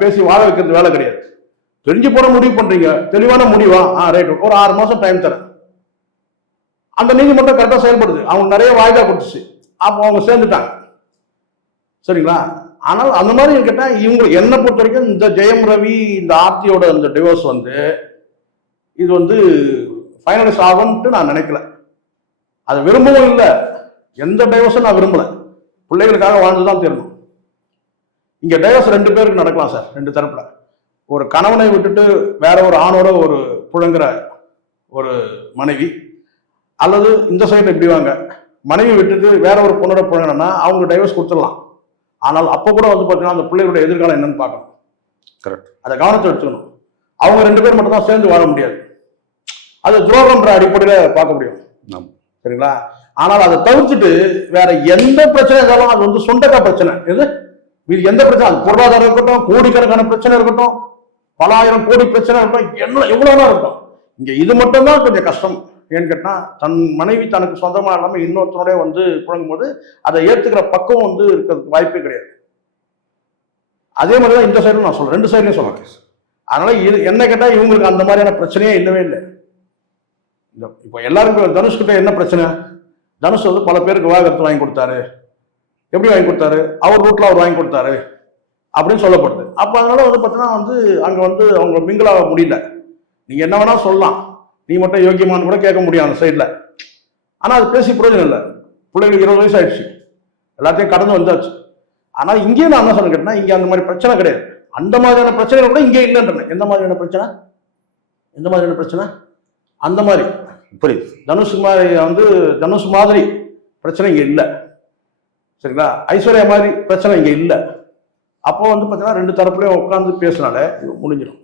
பேசி வாழ வைக்கிறது வேலை கிடையாது. பிரிஞ்சு போட முடிவு பண்றீங்க, தெளிவான முடிவா? ரைட், ஒரு 6 மாசம் டைம் தரேன். அந்த நீதிமன்றம் கரெக்டா செயல்படுது. அவங்க நிறைய வாய்தா கொடுத்துச்சு, அப்போ அவங்க சேர்ந்துட்டாங்க. சரிங்களா? ஆனால் அந்த மாதிரி கேட்டா இவங்க என்னை பொறுத்த வரைக்கும் இந்த ஜெயம் ரவி இந்த ஆர்த்தியோட இந்த டிவோர்ஸ் வந்து இது வந்து ஃபைனலைஸ் ஆகும்ட்டு நான் நினைக்கல. அதை விரும்பவும் இல்லை. எந்த டைவர்ஸும் நான் விரும்பல. பிள்ளைகளுக்காக வாழ்ந்துதான் தீரணும். இங்க டைவர்ஸ் 2 பேருக்கு நடக்கலாம் சார், 2 தரப்புல. ஒரு கணவனை விட்டுட்டு வேற ஒரு ஆணோட ஒரு புழங்குற ஒரு மனைவி, அல்லது இந்த சைடு எப்படி வாங்க மனைவி விட்டுட்டு வேற ஒரு பொண்ணோட புழங்கினா அவங்க டைவர்ஸ் கொடுத்துடலாம். ஆனால் அப்போ கூட வந்து பார்த்தீங்கன்னா அந்த பிள்ளைகளுடைய எதிர்காலம் என்னன்னு பார்க்கணும். கரெக்ட், அதை கவனத்தை எடுத்துக்கணும். அவங்க 2 பேர் மட்டும் தான் சேர்ந்து வாழ முடியாது. அது துரோகம்ன்ற அடிப்படையில் பார்க்க முடியும். சரிங்களா? ஆனால் அதை தவிர்த்துட்டு வேற எந்த பிரச்சனை இருந்தாலும் அது வந்து சொந்தக்கா பிரச்சனை. எது இது எந்த பிரச்சனை? அது பொருளாதாரம் இருக்கட்டும், கோடிக்கணக்கான பிரச்சனை இருக்கட்டும், பல ஆயிரம் கோடி பிரச்சனை இருக்கட்டும், என்ன எவ்வளவுதான் இருக்கும். இங்க இது மட்டும் தான் கொஞ்சம் கஷ்டம். ஏன்னு கேட்டா, தன் மனைவி தனக்கு சொந்தமா இல்லாம இன்னொருத்தனோட வந்து புழங்கும் போது அதை ஏத்துக்கிற பக்கம் வந்து இருக்கிறதுக்கு வாய்ப்பே கிடையாது. அதே மாதிரிதான் இந்த சைடும் நான் சொல்றேன், 2 சைட்லயும் சொல்றேன். அதனால இது என்ன கேட்டா இவங்களுக்கு அந்த மாதிரியான பிரச்சனையே இல்லவே இல்லை. இப்போ எல்லாருக்கும் தனுஷ் கிட்ட என்ன பிரச்சனை? தனுஷ் வந்து பல பேருக்கு விவாகரத்து வாங்கி கொடுத்தாரு. எப்படி வாங்கி கொடுத்தாரு? அவர் ரூட்ல அவர் வாங்கி கொடுத்தாரு அப்படின்னு சொல்லப்படுது. அப்ப அதனால வந்து பார்த்தீங்கன்னா வந்து அங்க வந்து அவங்க மிங்கிளாக முடியல. நீங்க என்ன வேணா சொல்லலாம், நீ மட்டும் யோக்கியமானு கூட கேட்க முடியும் அந்த சைட்ல. ஆனா அது பேசி பிரயோஜனம் இல்லை. பிள்ளைகளுக்கு 20 வயசு ஆயிடுச்சு, எல்லாத்தையும் கடந்து வந்தாச்சு. ஆனா இங்கேயும் நான் என்ன சொல்ல கேட்டேன்னா, இங்க அந்த மாதிரி பிரச்சனை கிடையாது. அந்த மாதிரியான பிரச்சனைகள் கூட இங்கே இல்லைன்றேன். எந்த மாதிரியான பிரச்சனை? எந்த மாதிரியான பிரச்சனை? அந்த மாதிரி புரியுது. தனுஷ் மாதிரி பிரச்சனை இங்க இல்லை. சரிங்களா? ஐஸ்வர்யா மாதிரி பிரச்சனை இங்க இல்லை. அப்போ வந்து பார்த்தீங்கன்னா 2 தரப்புலையும் உட்காந்து பேசினாலே முடிஞ்சிடும்.